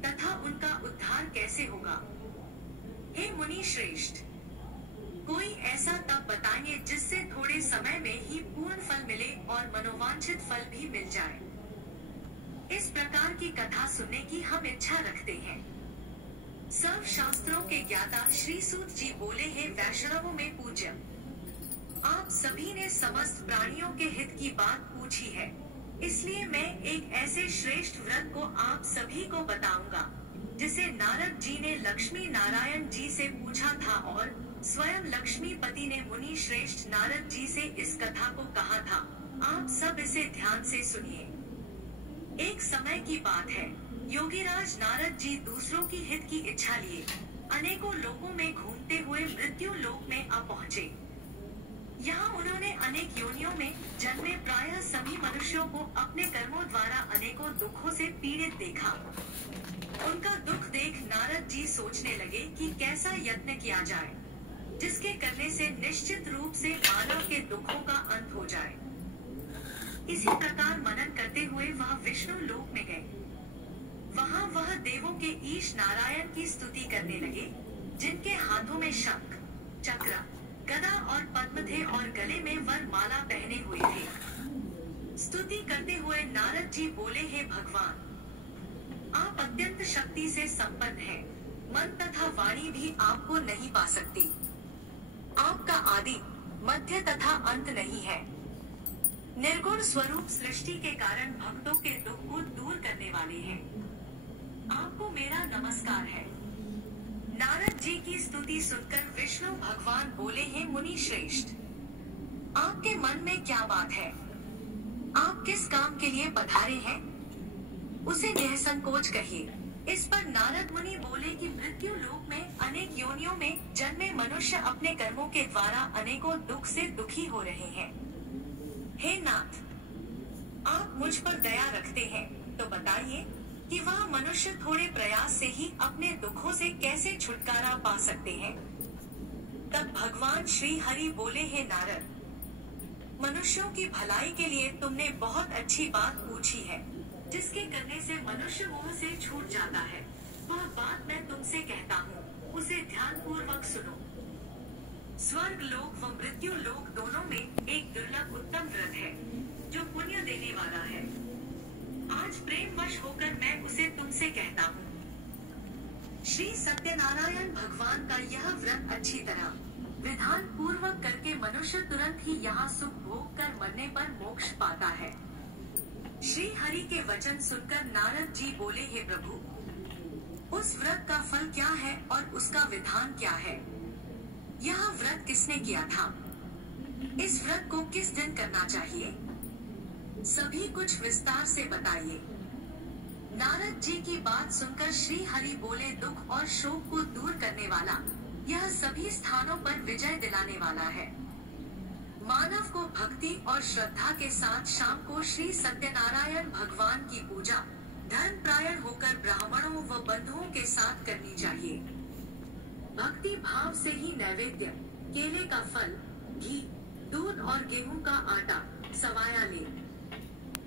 तथा उनका उद्धार कैसे होगा? हे मुनि श्रेष्ठ, कोई ऐसा तप बताइए जिससे थोड़े समय में ही पूर्ण फल मिले और मनोवांछित फल भी मिल जाए। इस प्रकार की कथा सुनने की हम इच्छा रखते हैं। सर्व शास्त्रों के ज्ञाता श्री सूत जी बोले, हैं वैष्णवों में पूज्य, आप सभी ने समस्त प्राणियों के हित की बात पूछी है, इसलिए मैं एक ऐसे श्रेष्ठ व्रत को आप सभी को बताऊंगा जिसे नारद जी ने लक्ष्मी नारायण जी से पूछा था और स्वयं लक्ष्मीपति ने मुनि श्रेष्ठ नारद जी से इस कथा को कहा था। आप सब इसे ध्यान से सुनिए। एक समय की बात है, योगीराज नारद जी दूसरों की हित की इच्छा लिए अनेकों लोकों में घूमते हुए मृत्यु लोक में आ पहुँचे। यहाँ उन्होंने अनेक योनियों में जन्मे प्रायः सभी मनुष्यों को अपने कर्मों द्वारा अनेकों दुखों से पीड़ित देखा। उनका दुख देख नारद जी सोचने लगे कि कैसा यत्न किया जाए जिसके करने से निश्चित रूप से मानव के दुखों का अंत हो जाए। इसी प्रकार मनन करते हुए वह विष्णु लोक में गए। वहाँ वह देवों के ईश नारायण की स्तुति करने लगे, जिनके हाथों में शंख, चक्र, गदा और पद्म थे और गले में वर माला पहने हुए थे। स्तुति करते हुए नारद जी बोले, हे भगवान, आप अत्यंत शक्ति से संपन्न हैं, मन तथा वाणी भी आपको नहीं पा सकती। आपका आदि, मध्य तथा अंत नहीं है। निर्गुण स्वरूप सृष्टि के कारण भक्तों के दुख को दूर करने वाले हैं। आपको मेरा नमस्कार है। नारद जी की स्तुति सुनकर विष्णु भगवान बोले, हैं मुनि श्रेष्ठ, आपके मन में क्या बात है? आप किस काम के लिए पधारे हैं? उसे निसंकोच कहिए। इस पर नारद मुनि बोले कि मृत्यु लोक में अनेक योनियों में जन्मे मनुष्य अपने कर्मों के द्वारा अनेकों दुख से दुखी हो रहे हैं। हे नाथ, आप मुझ पर दया रखते हैं, तो बताइए कि वह मनुष्य थोड़े प्रयास से ही अपने दुखों से कैसे छुटकारा पा सकते हैं? तब भगवान श्री हरि बोले, हे नारद, मनुष्यों की भलाई के लिए तुमने बहुत अच्छी बात पूछी है, जिसके करने से मनुष्य मोह से छूट जाता है। वह बात मैं तुमसे कहता हूँ, उसे ध्यान पूर्वक सुनो। स्वर्ग लोक व मृत्यु लोक दोनों में एक दुर्लभ उत्तम व्रत है जो पुण्य देने वाला है। आज प्रेमवश होकर मैं उसे तुमसे कहता हूँ। श्री सत्यनारायण भगवान का यह व्रत अच्छी तरह विधान पूर्वक करके मनुष्य तुरंत ही यहाँ सुख भोग कर मरने पर मोक्ष पाता है। श्री हरि के वचन सुनकर नारद जी बोले, हे प्रभु, उस व्रत का फल क्या है और उसका विधान क्या है? यह व्रत किसने किया था? इस व्रत को किस दिन करना चाहिए? सभी कुछ विस्तार से बताइए। नारद जी की बात सुनकर श्री हरि बोले, दुख और शोक को दूर करने वाला, यह सभी स्थानों पर विजय दिलाने वाला है। मानव को भक्ति और श्रद्धा के साथ शाम को श्री सत्यनारायण भगवान की पूजा धर्म प्रायण होकर ब्राह्मणों व बंधुओं के साथ करनी चाहिए। भक्ति भाव से ही नैवेद्य, केले का फल, घी, दूध और गेहूं का आटा सवाया ले।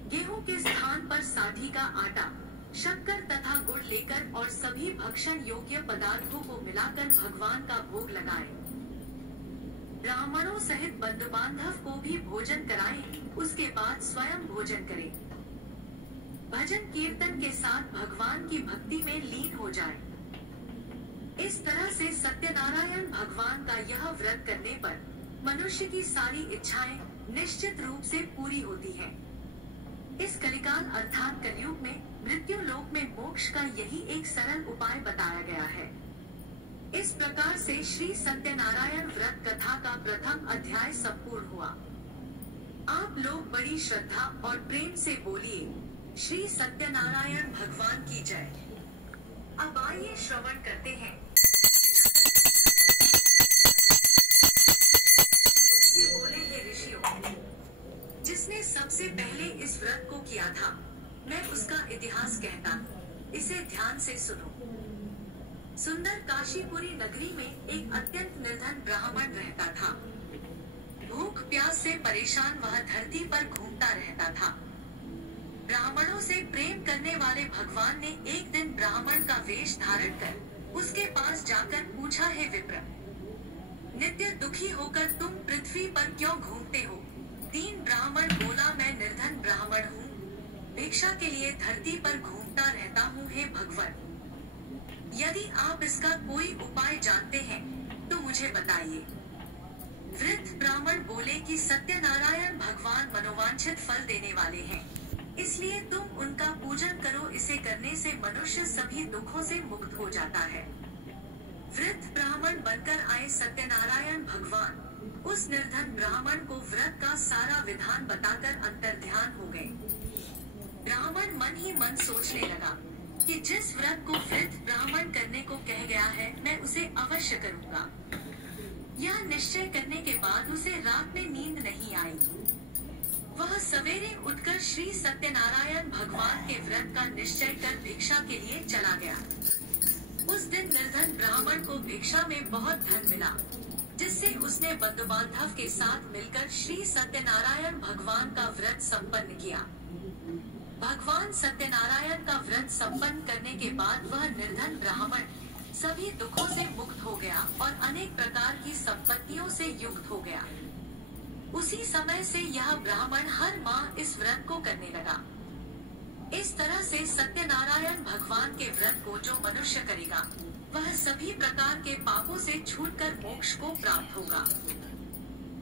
गेहूं के स्थान पर साधी का आटा, शक्कर तथा गुड़ लेकर और सभी भक्षण योग्य पदार्थों को मिलाकर भगवान का भोग लगाएं। ब्राह्मणों सहित बंधु बांधव को भी भोजन कराएं, उसके बाद स्वयं भोजन करें। भजन कीर्तन के साथ भगवान की भक्ति में लीन हो जाएं। इस तरह से सत्यनारायण भगवान का यह व्रत करने पर मनुष्य की सारी इच्छाएं निश्चित रूप से पूरी होती हैं। इस कलिकाल अर्थात कलयुग में मृत्यु लोक में मोक्ष का यही एक सरल उपाय बताया गया है। इस प्रकार से श्री सत्यनारायण व्रत कथा का प्रथम अध्याय संपूर्ण हुआ। आप लोग बड़ी श्रद्धा और प्रेम से बोलिए, श्री सत्यनारायण भगवान की जय। अब आइए श्रवण करते हैं। बोले हे ऋषियों, जिसने सबसे पहले इस व्रत को किया था, मैं उसका इतिहास कहता हूँ, इसे ध्यान से सुनो। सुंदर काशीपुरी नगरी में एक अत्यंत निर्धन ब्राह्मण रहता था। भूख प्यास से परेशान वह धरती पर घूमता रहता था। ब्राह्मणों से प्रेम करने वाले भगवान ने एक दिन ब्राह्मण का वेश धारण कर उसके पास जाकर पूछा, हे विप्र, नित्य दुखी होकर तुम पृथ्वी पर क्यों घूमते हो? दीन ब्राह्मण बोला, मैं निर्धन ब्राह्मण हूँ, भिक्षा के लिए धरती पर घूमता रहता हूँ, हे भगवान, यदि आप इसका कोई उपाय जानते हैं तो मुझे बताइए। वृद्ध ब्राह्मण बोले कि सत्यनारायण भगवान मनोवांछित फल देने वाले हैं, इसलिए तुम उनका पूजन करो, इसे करने से मनुष्य सभी दुखों से मुक्त हो जाता है। वृद्ध ब्राह्मण बनकर आए सत्यनारायण भगवान उस निर्धन ब्राह्मण को व्रत का सारा विधान बताकर अंतर्ध्यान हो गए। ब्राह्मण मन ही मन सोचने लगा कि जिस व्रत को वृद्ध ब्राह्मण करने को कह गया है, मैं उसे अवश्य करूंगा। यह निश्चय करने के बाद उसे रात में नींद नहीं आई। वह सवेरे उठकर श्री सत्यनारायण भगवान के व्रत का निश्चय कर भिक्षा के लिए चला गया। उस दिन निर्धन ब्राह्मण को भिक्षा में बहुत धन मिला, जिससे उसने बंधु बांधव के साथ मिलकर श्री सत्यनारायण भगवान का व्रत संपन्न किया। भगवान सत्यनारायण का व्रत संपन्न करने के बाद वह निर्धन ब्राह्मण सभी दुखों से मुक्त हो गया और अनेक प्रकार की संपत्तियों से युक्त हो गया। उसी समय से यह ब्राह्मण हर माह इस व्रत को करने लगा। इस तरह से सत्यनारायण भगवान के व्रत को जो मनुष्य करेगा, वह सभी प्रकार के पापों से छूटकर मोक्ष को प्राप्त होगा।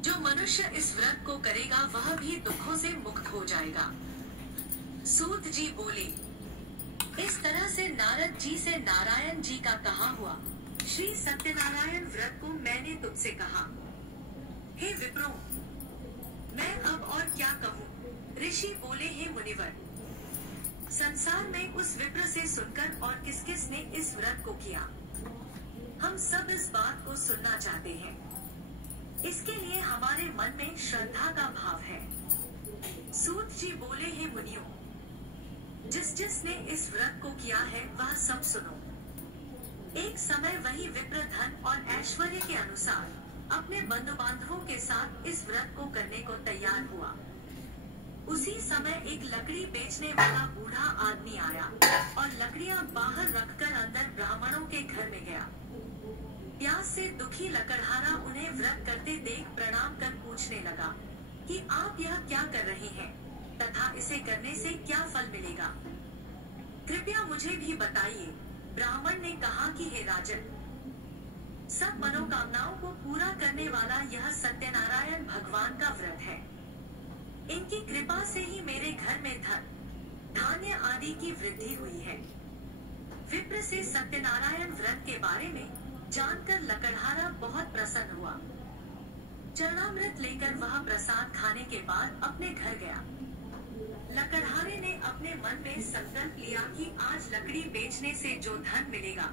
जो मनुष्य इस व्रत को करेगा वह भी दुखों से मुक्त हो जाएगा। सूत जी बोले, इस तरह से नारद जी से नारायण जी का कहा हुआ श्री सत्यनारायण व्रत को मैंने तुमसे कहा। हे विप्रो, मैं अब और क्या कहूँ? ऋषि बोले, हे मुनिवर, संसार में उस विप्र से सुनकर और किस किस ने इस व्रत को किया, हम सब इस बात को सुनना चाहते हैं। इसके लिए हमारे मन में श्रद्धा का भाव है। सूत जी बोले, हे मुनियों, जिसने इस व्रत को किया है वह सब सुनो। एक समय वही विप्र धन और ऐश्वर्य के अनुसार अपने बंधु बांधवों के साथ इस व्रत को करने को तैयार हुआ। उसी समय एक लकड़ी बेचने वाला बूढ़ा आदमी आया और लकड़ियां बाहर रखकर अंदर ब्राह्मणों के घर में गया। प्यास से दुखी लकड़हारा उन्हें व्रत करते देख प्रणाम कर पूछने लगा कि आप यह क्या कर रहे हैं तथा इसे करने से क्या फल मिलेगा, कृपया मुझे भी बताइए। ब्राह्मण ने कहा कि हे राजन, सब मनोकामनाओं को पूरा करने वाला यह सत्यनारायण भगवान का व्रत है। इनकी कृपा से ही मेरे घर में धन धान्य आदि की वृद्धि हुई है। विप्र से सत्यनारायण व्रत के बारे में जानकर लकड़हारा बहुत प्रसन्न हुआ। चरणामृत लेकर वह प्रसाद खाने के बाद अपने घर गया। लकड़हारे ने अपने मन में संकल्प लिया कि आज लकड़ी बेचने से जो धन मिलेगा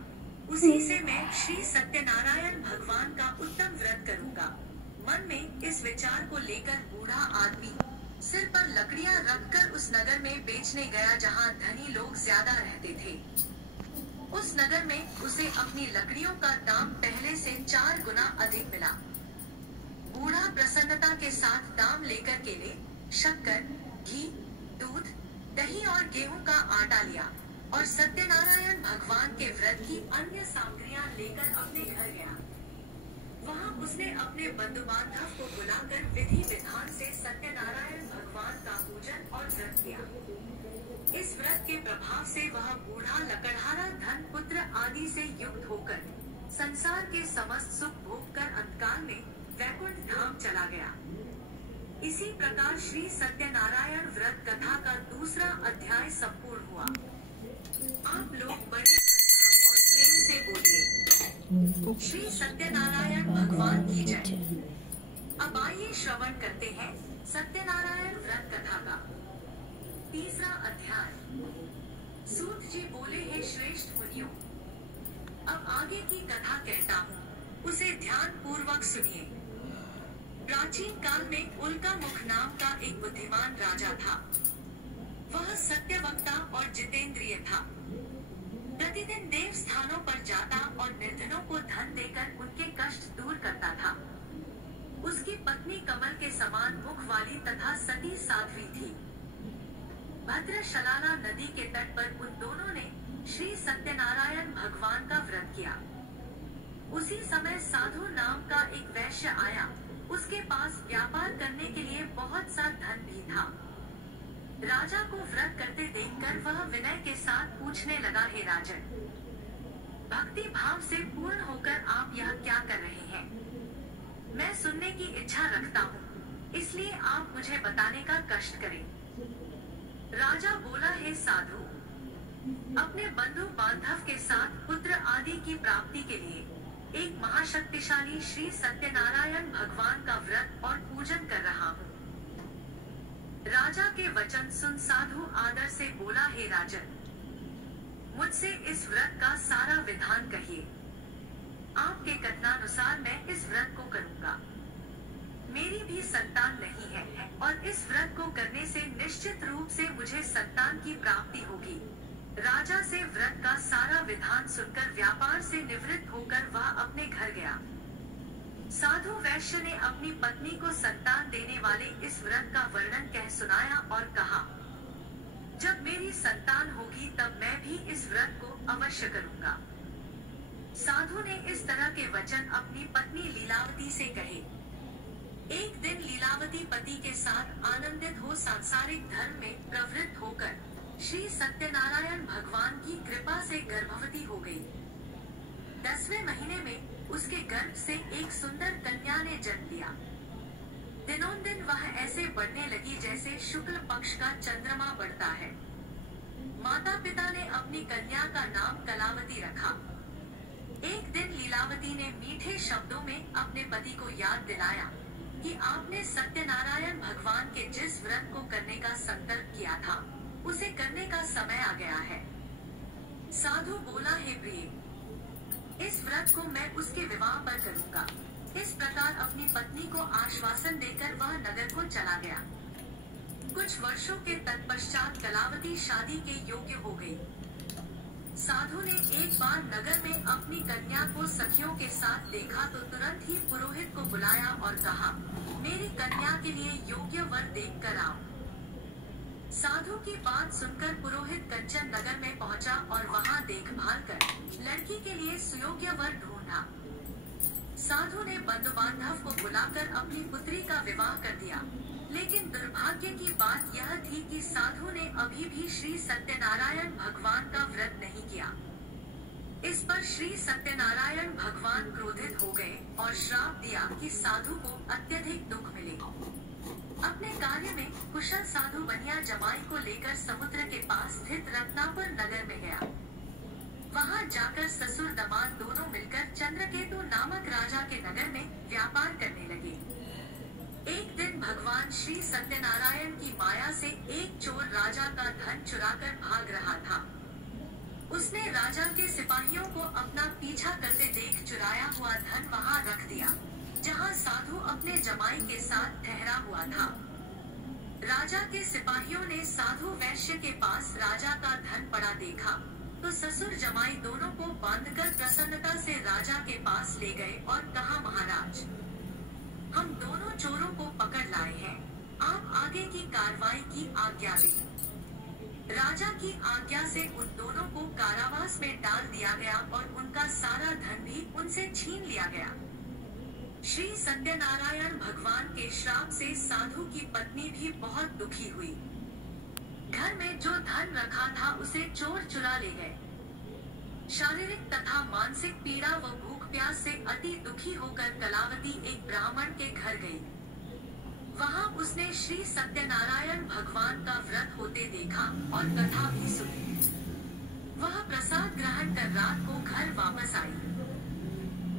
उसी से मैं श्री सत्यनारायण भगवान का उत्तम व्रत करूंगा। मन में इस विचार को लेकर बूढ़ा आदमी सिर पर लकड़ियां रखकर उस नगर में बेचने गया जहां धनी लोग ज्यादा रहते थे। उस नगर में उसे अपनी लकड़ियों का दाम पहले से 4 गुना अधिक मिला। बूढ़ा प्रसन्नता के साथ दाम लेकर केले, शक्कर, घी, दूध, दही और गेहूं का आटा लिया और सत्यनारायण भगवान के व्रत की अन्य सामग्रियां लेकर अपने घर गया। वहां उसने अपने बंधु बांधव को बुलाकर विधि विधान से सत्यनारायण भगवान का पूजन और व्रत किया। इस व्रत के प्रभाव से वह बूढ़ा लकड़हारा धन, पुत्र आदि से युक्त होकर संसार के समस्त सुख भोग कर अंतकाल में वैकुंठ धाम चला गया। इसी प्रकार श्री सत्यनारायण व्रत कथा का दूसरा अध्याय संपूर्ण हुआ। आप लोग बड़े श्रद्धा और प्रेम से बोलिए, श्री सत्यनारायण भगवान की जय। अब आइए श्रवण करते हैं सत्यनारायण व्रत कथा का तीसरा अध्याय। सूत जी बोले, हे श्रेष्ठ मुनियों, अब आगे की कथा कहता हूँ, उसे ध्यान पूर्वक सुनिए। प्राचीन काल में उल्का मुख नाम का एक बुद्धिमान राजा था। वह सत्यवक्ता और जितेंद्रिय था। प्रतिदिन देव स्थानों पर जाता और निर्धनों को धन देकर उनके कष्ट दूर करता था। उसकी पत्नी कमल के समान मुख वाली तथा सती साध्वी थी। भद्रशलाला नदी के तट पर उन दोनों ने श्री सत्यनारायण भगवान का व्रत किया। उसी समय साधु नाम का एक वैश्य आया। उसके पास व्यापार करने के लिए बहुत सा धन भी था। राजा को व्रत करते देखकर वह विनय के साथ पूछने लगा, हे राजन, भक्ति भाव से पूर्ण होकर आप यह क्या कर रहे हैं? मैं सुनने की इच्छा रखता हूँ, इसलिए आप मुझे बताने का कष्ट करें। राजा बोला, हे साधु, अपने बंधु बांधव के साथ पुत्र आदि की प्राप्ति के लिए एक महाशक्तिशाली श्री सत्यनारायण भगवान का व्रत और पूजन कर रहा हूँ। राजा के वचन सुन साधु आदर से बोला, हे राजन, मुझसे इस व्रत का सारा विधान कहिए। आपके कथनानुसार मैं इस व्रत को करूँगा। मेरी भी संतान नहीं है और इस व्रत को करने से निश्चित रूप से मुझे संतान की प्राप्ति होगी। राजा से व्रत का सारा विधान सुनकर व्यापार से निवृत्त होकर वह अपने घर गया। साधु वैश्य ने अपनी पत्नी को संतान देने वाले इस व्रत का वर्णन कह सुनाया और कहा, जब मेरी संतान होगी तब मैं भी इस व्रत को अवश्य करूँगा। साधु ने इस तरह के वचन अपनी पत्नी लीलावती से कहे। एक दिन लीलावती पति के साथ आनंदित हो सांसारिक धर्म में प्रवृत्त होकर श्री सत्यनारायण भगवान की कृपा से गर्भवती हो गई। 10वें महीने में उसके गर्भ से एक सुंदर कन्या ने जन्म लिया। दिनों दिन वह ऐसे बढ़ने लगी जैसे शुक्ल पक्ष का चंद्रमा बढ़ता है। माता पिता ने अपनी कन्या का नाम कलावती रखा। एक दिन लीलावती ने मीठे शब्दों में अपने पति को याद दिलाया कि आपने सत्यनारायण भगवान के जिस व्रत को करने का संकल्प किया था उसे करने का समय आ गया है। साधु बोला, हे प्रिय, इस व्रत को मैं उसके विवाह पर करूंगा। इस प्रकार अपनी पत्नी को आश्वासन देकर वह नगर को चला गया। कुछ वर्षों के तत्पश्चात कलावती शादी के योग्य हो गई। साधु ने एक बार नगर में अपनी कन्या को सखियों के साथ देखा तो तुरंत ही पुरोहित को बुलाया और कहा, मेरी कन्या के लिए योग्य वर देख कर आओ। साधु की बात सुनकर पुरोहित कंचन नगर में पहुंचा और वहां देखभाल कर लड़की के लिए सुयोग्य वर ढूंढा। साधु ने बंधु बांधव को बुलाकर अपनी पुत्री का विवाह कर दिया। लेकिन दुर्भाग्य की बात यह थी कि साधु ने अभी भी श्री सत्यनारायण भगवान का व्रत नहीं किया। इस पर श्री सत्यनारायण भगवान क्रोधित हो गए और श्राप दिया कि साधु को अत्यधिक दुख मिलेगा। अपने कार्य में कुशल साधु बनिया जमाई को लेकर समुद्र के पास स्थित रत्नापुर नगर में गया। वहां जाकर ससुर दमाद दोनों मिलकर चंद्रकेतु नामक राजा के नगर में व्यापार करने लगे। एक दिन भगवान श्री सत्यनारायण की माया से एक चोर राजा का धन चुराकर भाग रहा था। उसने राजा के सिपाहियों को अपना पीछा करते देख चुराया हुआ धन वहां रख दिया, जहां साधु अपने जमाई के साथ ठहरा हुआ था। राजा के सिपाहियों ने साधु वैश्य के पास राजा का धन पड़ा देखा तो ससुर जमाई दोनों को बांधकर प्रसन्नता से राजा के पास ले गए और कहा, महाराज, हम दोनों चोरों को पकड़ लाए हैं, आप आगे की कार्रवाई की आज्ञा दें। राजा की आज्ञा से उन दोनों को कारावास में डाल दिया गया और उनका सारा धन भी उनसे छीन लिया गया। श्री सत्यनारायण भगवान के श्राप से साधु की पत्नी भी बहुत दुखी हुई। घर में जो धन रखा था उसे चोर चुरा ले गए। शारीरिक तथा मानसिक पीड़ा व भूख प्यास से अति दुखी होकर कलावती एक ब्राह्मण के घर गई। वहां उसने श्री सत्यनारायण भगवान का व्रत होते देखा और कथा भी सुनी। वह प्रसाद ग्रहण कर रात को घर वापस आई।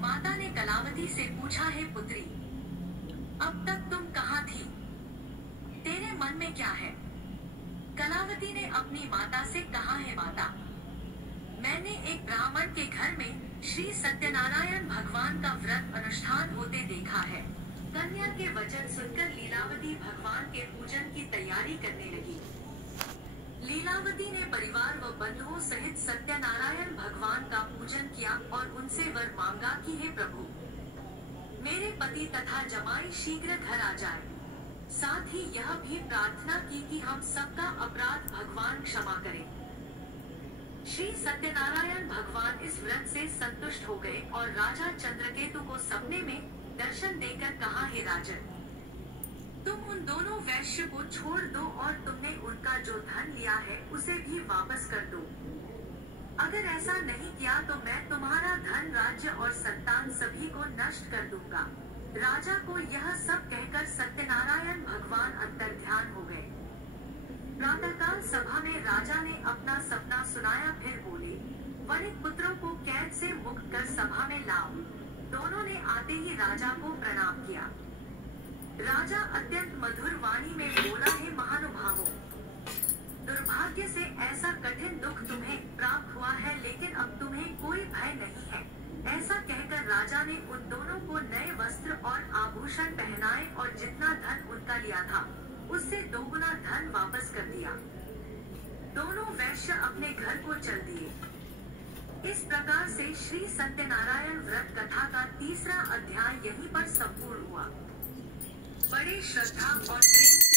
माता ने कलावती से पूछा, है पुत्री, अब तक तुम कहाँ थी? तेरे मन में क्या है? कलावती ने अपनी माता से कहा, है माता, मैंने एक ब्राह्मण के घर में श्री सत्यनारायण भगवान का व्रत अनुष्ठान होते देखा है। कन्या के वचन सुनकर लीलावती भगवान के पूजन की तैयारी करने लगी। लीलावती ने परिवार व बंधुओं सहित सत्यनारायण भगवान का पूजन किया और उनसे वर मांगा कि हे प्रभु, मेरे पति तथा जमाई शीघ्र घर आ जाए। साथ ही यह भी प्रार्थना की कि हम सबका अपराध भगवान क्षमा करें। श्री सत्यनारायण भगवान इस व्रत से संतुष्ट हो गए और राजा चंद्रकेतु को सपने में दर्शन देकर कहा, हे राजन, तुम उन दोनों वैश्य को छोड़ दो और तुमने उनका जो धन लिया है उसे भी वापस कर दो। अगर ऐसा नहीं किया तो मैं तुम्हारा धन, राज्य और संतान सभी को नष्ट कर दूंगा। राजा को यह सब कहकर सत्यनारायण भगवान अंतर्ध्यान हो गए। प्रातःकाल सभा में राजा ने अपना सपना सुनाया। फिर बोले, वणिक पुत्रों को कैद से मुक्त कर सभा में लाओ। दोनों ने आते ही राजा को प्रणाम किया। राजा अत्यंत मधुर वाणी में बोला, हे महानुभावों, दुर्भाग्य से ऐसा कठिन दुख तुम्हें प्राप्त हुआ है, लेकिन अब तुम्हें कोई भय नहीं है। ऐसा कहकर राजा ने उन दोनों को नए वस्त्र और आभूषण पहनाए और जितना धन उनका लिया था उससे दोगुना धन वापस कर दिया। दोनों वैश्य अपने घर को चल दिए। इस प्रकार से श्री सत्यनारायण व्रत कथा का तीसरा अध्याय यहीं पर संपूर्ण हुआ। बड़े श्रद्धा और प्रेम से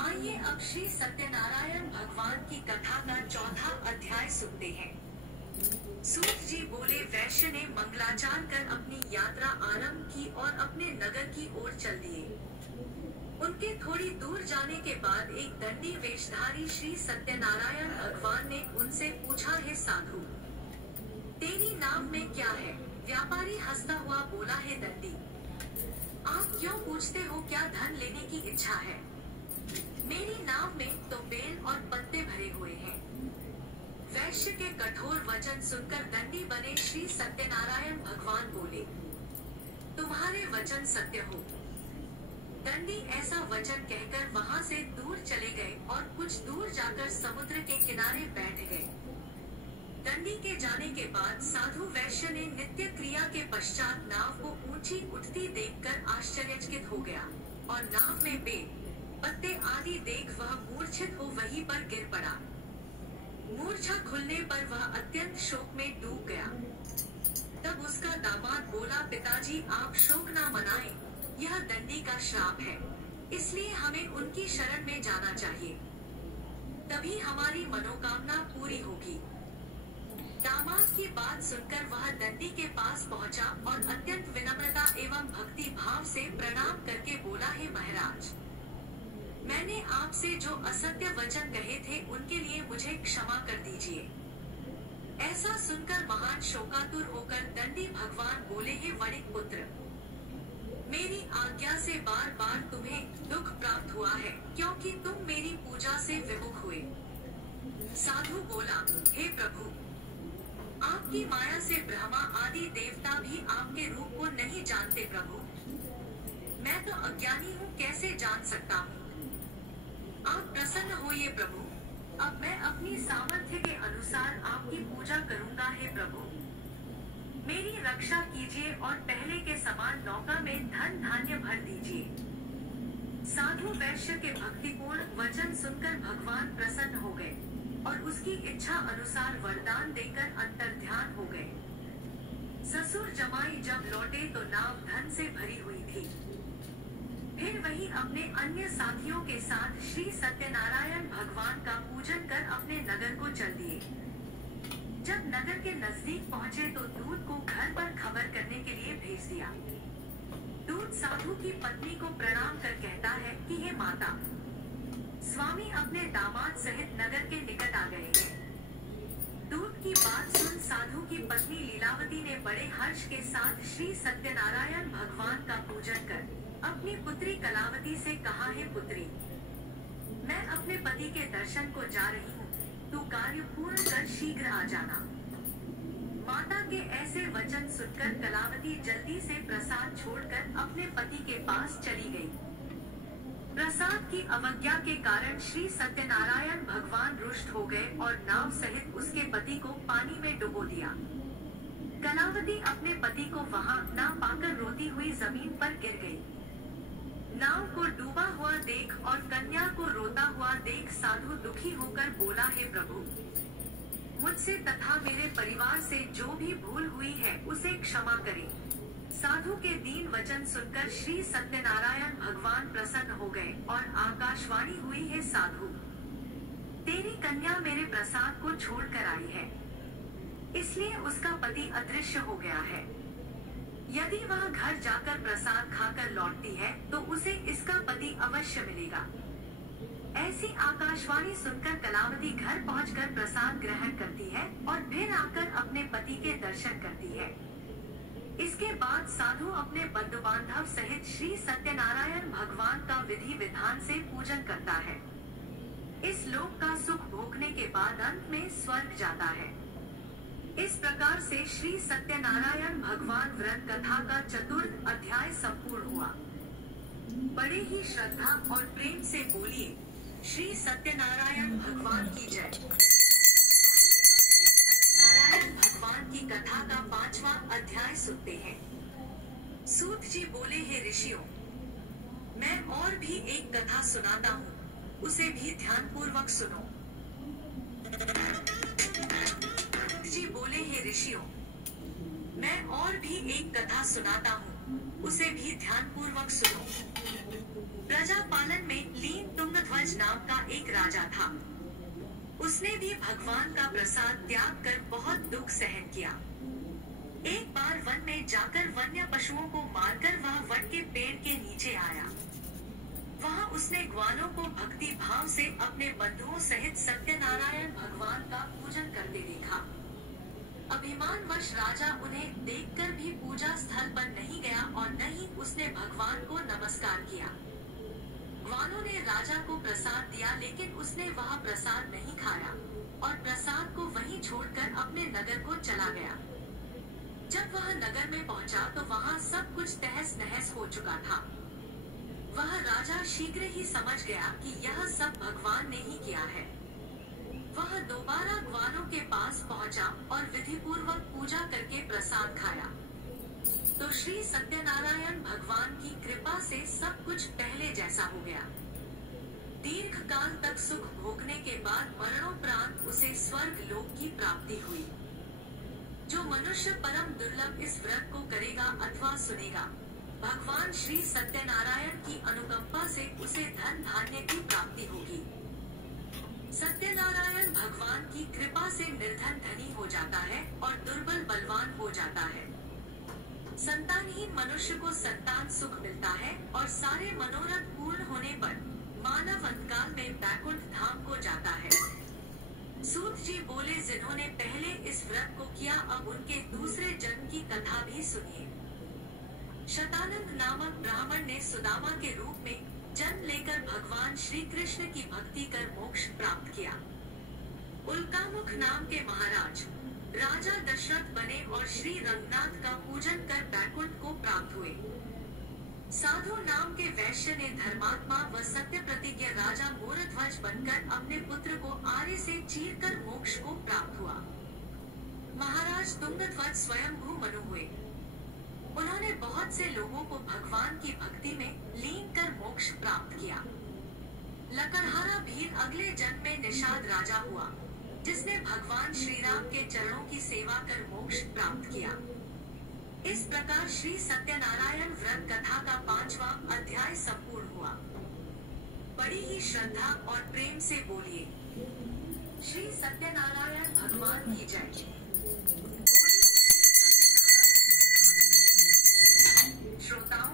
आइए अब श्री सत्यनारायण भगवान की कथा का चौथा अध्याय सुनते हैं। सूत जी बोले, वैश्य ने मंगलाचार कर अपनी यात्रा आरंभ की और अपने नगर की ओर चल दिए। उनके थोड़ी दूर जाने के बाद एक दंडी वेशधारी श्री सत्यनारायण भगवान ने उनसे पूछा, हे साधु, तेरी नाम में क्या है? व्यापारी हंसता हुआ बोला, हे दंडी, आप क्यों पूछते हो? क्या धन लेने की इच्छा है? मेरी नाव में तो बेल और पत्ते भरे हुए हैं। वैश्य के कठोर वचन सुनकर दंडी बने श्री सत्यनारायण भगवान बोले, तुम्हारे वचन सत्य हो। दंडी ऐसा वचन कहकर वहां से दूर चले गए और कुछ दूर जाकर समुद्र के किनारे बैठ गए। दंडी के जाने के बाद साधु वैश्य ने नित्य क्रिया के पश्चात नाव को ऊंची उठती देखकर आश्चर्यचकित हो गया और नाव में बेल, पत्ते आदि देख वह मूर्छित हो वहीं पर गिर पड़ा। मूर्छा खुलने पर वह अत्यंत शोक में डूब गया। तब उसका दामाद बोला, पिताजी आप शोक ना मनाएं, यह दंडी का श्राप है, इसलिए हमें उनकी शरण में जाना चाहिए, तभी हमारी मनोकामना पूरी होगी। दामाद की बात सुनकर वह दंडी के पास पहुंचा और अत्यंत विनम्रता एवं भक्ति भाव से प्रणाम करके बोला, हे महाराज, मैंने आपसे जो असत्य वचन कहे थे उनके लिए मुझे क्षमा कर दीजिए। ऐसा सुनकर महान शोकातुर होकर दंडी भगवान बोले, हे वणिक पुत्र, मेरी आज्ञा से बार बार तुम्हें दुख प्राप्त हुआ है क्योंकि तुम मेरी पूजा से विमुख हुए। साधु बोला, हे प्रभु, आपकी माया से ब्रह्मा आदि देवता भी आपके रूप को नहीं जानते। प्रभु, मैं तो अज्ञानी हूँ, कैसे जान सकता हूँ? आप प्रसन्न होइए प्रभु, अब मैं अपनी सामर्थ्य के अनुसार आपकी पूजा करूँगा। हे प्रभु, मेरी रक्षा कीजिए और पहले के समान नौका में धन धान्य भर दीजिए। साधु वैश्य के भक्तिपूर्ण वचन सुनकर भगवान प्रसन्न हो गए और उसकी इच्छा अनुसार वरदान देकर अंतर्ध्यान हो गए। ससुर जमाई जब लौटे तो नाव धन से भरी हुई थी। फिर वही अपने अन्य साथियों के साथ श्री सत्यनारायण भगवान का पूजन कर अपने नगर को चल दिए। जब नगर के नजदीक पहुँचे तो दूत को घर पर खबर करने के लिए भेज दिया। दूत साधु की पत्नी को प्रणाम कर कहता है कि हे माता, स्वामी अपने दामाद सहित नगर के निकट आ गए हैं। दूत की बात सुन साधु की पत्नी लीलावती ने बड़े हर्ष के साथ श्री सत्यनारायण भगवान का पूजन कर अपनी पुत्री कलावती से कहा, है पुत्री, मैं अपने पति के दर्शन को जा रही हूँ, तू कार्य पूर्ण कर शीघ्र आ जाना। माता के ऐसे वचन सुनकर कलावती जल्दी से प्रसाद छोड़कर अपने पति के पास चली गई। प्रसाद की अवज्ञा के कारण श्री सत्यनारायण भगवान रुष्ट हो गए और नाव सहित उसके पति को पानी में डुबो दिया। कलावती अपने पति को वहां ना पाकर रोती हुई जमीन पर गिर गई। नाव को डूबा हुआ देख और कन्या को रोता हुआ देख साधु दुखी होकर बोला, है प्रभु, मुझसे तथा मेरे परिवार से जो भी भूल हुई है उसे क्षमा करें। साधु के दीन वचन सुनकर श्री सत्यनारायण भगवान प्रसन्न हो गए और आकाशवाणी हुई, है साधु, तेरी कन्या मेरे प्रसाद को छोड़कर आई है, इसलिए उसका पति अदृश्य हो गया है। यदि वह घर जाकर प्रसाद खाकर लौटती है तो उसे इसका पति अवश्य मिलेगा। ऐसी आकाशवाणी सुनकर कलावती घर पहुंचकर प्रसाद ग्रहण करती है और फिर आकर अपने पति के दर्शन करती है। इसके बाद साधु अपने बंधु बांधव सहित श्री सत्यनारायण भगवान का विधि विधान से पूजन करता है। इस लोक का सुख भोगने के बाद अंत में स्वर्ग जाता है। इस प्रकार से श्री सत्यनारायण भगवान व्रत कथा का चतुर्थ अध्याय संपूर्ण हुआ। बड़े ही श्रद्धा और प्रेम से बोलिए, श्री सत्यनारायण भगवान की जय। सत्यनारायण भगवान की कथा का 5वां अध्याय सुनते हैं। सूत जी बोले, हे ऋषियों, मैं और भी एक कथा सुनाता हूँ, उसे भी ध्यान पूर्वक सुनो। जी बोले, हे ऋषियों, मैं और भी एक कथा सुनाता हूँ, उसे भी ध्यान पूर्वक सुनो। प्रजा पालन में लीन तुंगध्वज नाम का एक राजा था। उसने भी भगवान का प्रसाद त्याग कर बहुत दुख सहन किया। एक बार वन में जाकर वन्य पशुओं को मारकर वह वट के पेड़ के नीचे आया। वहां उसने ग्वालों को भक्ति भाव से अपने बंधुओं सहित सत्यनारायण भगवान का पूजन करते देखा। अभिमानवश राजा उन्हें देखकर भी पूजा स्थल पर नहीं गया और न ही उसने भगवान को नमस्कार किया। ग्वालों ने राजा को प्रसाद दिया, लेकिन उसने वह प्रसाद नहीं खाया और प्रसाद को वहीं छोड़कर अपने नगर को चला गया। जब वह नगर में पहुंचा तो वहां सब कुछ तहस नहस हो चुका था। वह राजा शीघ्र ही समझ गया कि यह सब भगवान ने ही किया है। वह दोबारा ग्वालों के पास पहुंचा और विधि पूर्वक पूजा करके प्रसाद खाया तो श्री सत्यनारायण भगवान की कृपा से सब कुछ पहले जैसा हो गया। दीर्घ काल तक सुख भोगने के बाद मरणोपरांत उसे स्वर्ग लोक की प्राप्ति हुई। जो मनुष्य परम दुर्लभ इस व्रत को करेगा अथवा सुनेगा, भगवान श्री सत्यनारायण की अनुकंपा से उसे धन धान्य की प्राप्ति होगी। सत्यनारायण भगवान की कृपा से निर्धन धनी हो जाता है और दुर्बल बलवान हो जाता है। संतानहीन मनुष्य को संतान सुख मिलता है और सारे मनोरथ पूर्ण होने पर मानव अंतकाल में बैकुंठ धाम को जाता है। सूत जी बोले, जिन्होंने पहले इस व्रत को किया अब उनके दूसरे जन्म की कथा भी सुनिए। शतानंद नामक ब्राह्मण ने सुदामा के रूप में जन्म लेकर भगवान श्री कृष्ण की भक्ति कर मोक्ष प्राप्त किया। उल्कामुख नाम के महाराज राजा दशरथ बने और श्री रंगनाथ का पूजन कर बैकुंठ को प्राप्त हुए। साधु नाम के वैश्य ने धर्मात्मा व सत्य प्रतिज्ञ राजा मोरध्वज बनकर अपने पुत्र को आरे से चीरकर मोक्ष को प्राप्त हुआ। महाराज तुंगध्वज स्वयंभू मनु हुए। उन्होंने बहुत से लोगों को भगवान की भक्ति में लीन कर मोक्ष प्राप्त किया। लकड़हारा भीर अगले जन्म में निषाद राजा हुआ, जिसने भगवान श्री राम के चरणों की सेवा कर मोक्ष प्राप्त किया। इस प्रकार श्री सत्यनारायण व्रत कथा का 5वां अध्याय संपूर्ण हुआ। बड़ी ही श्रद्धा और प्रेम से बोलिए, श्री सत्यनारायण भगवान की जय। श्रोताओं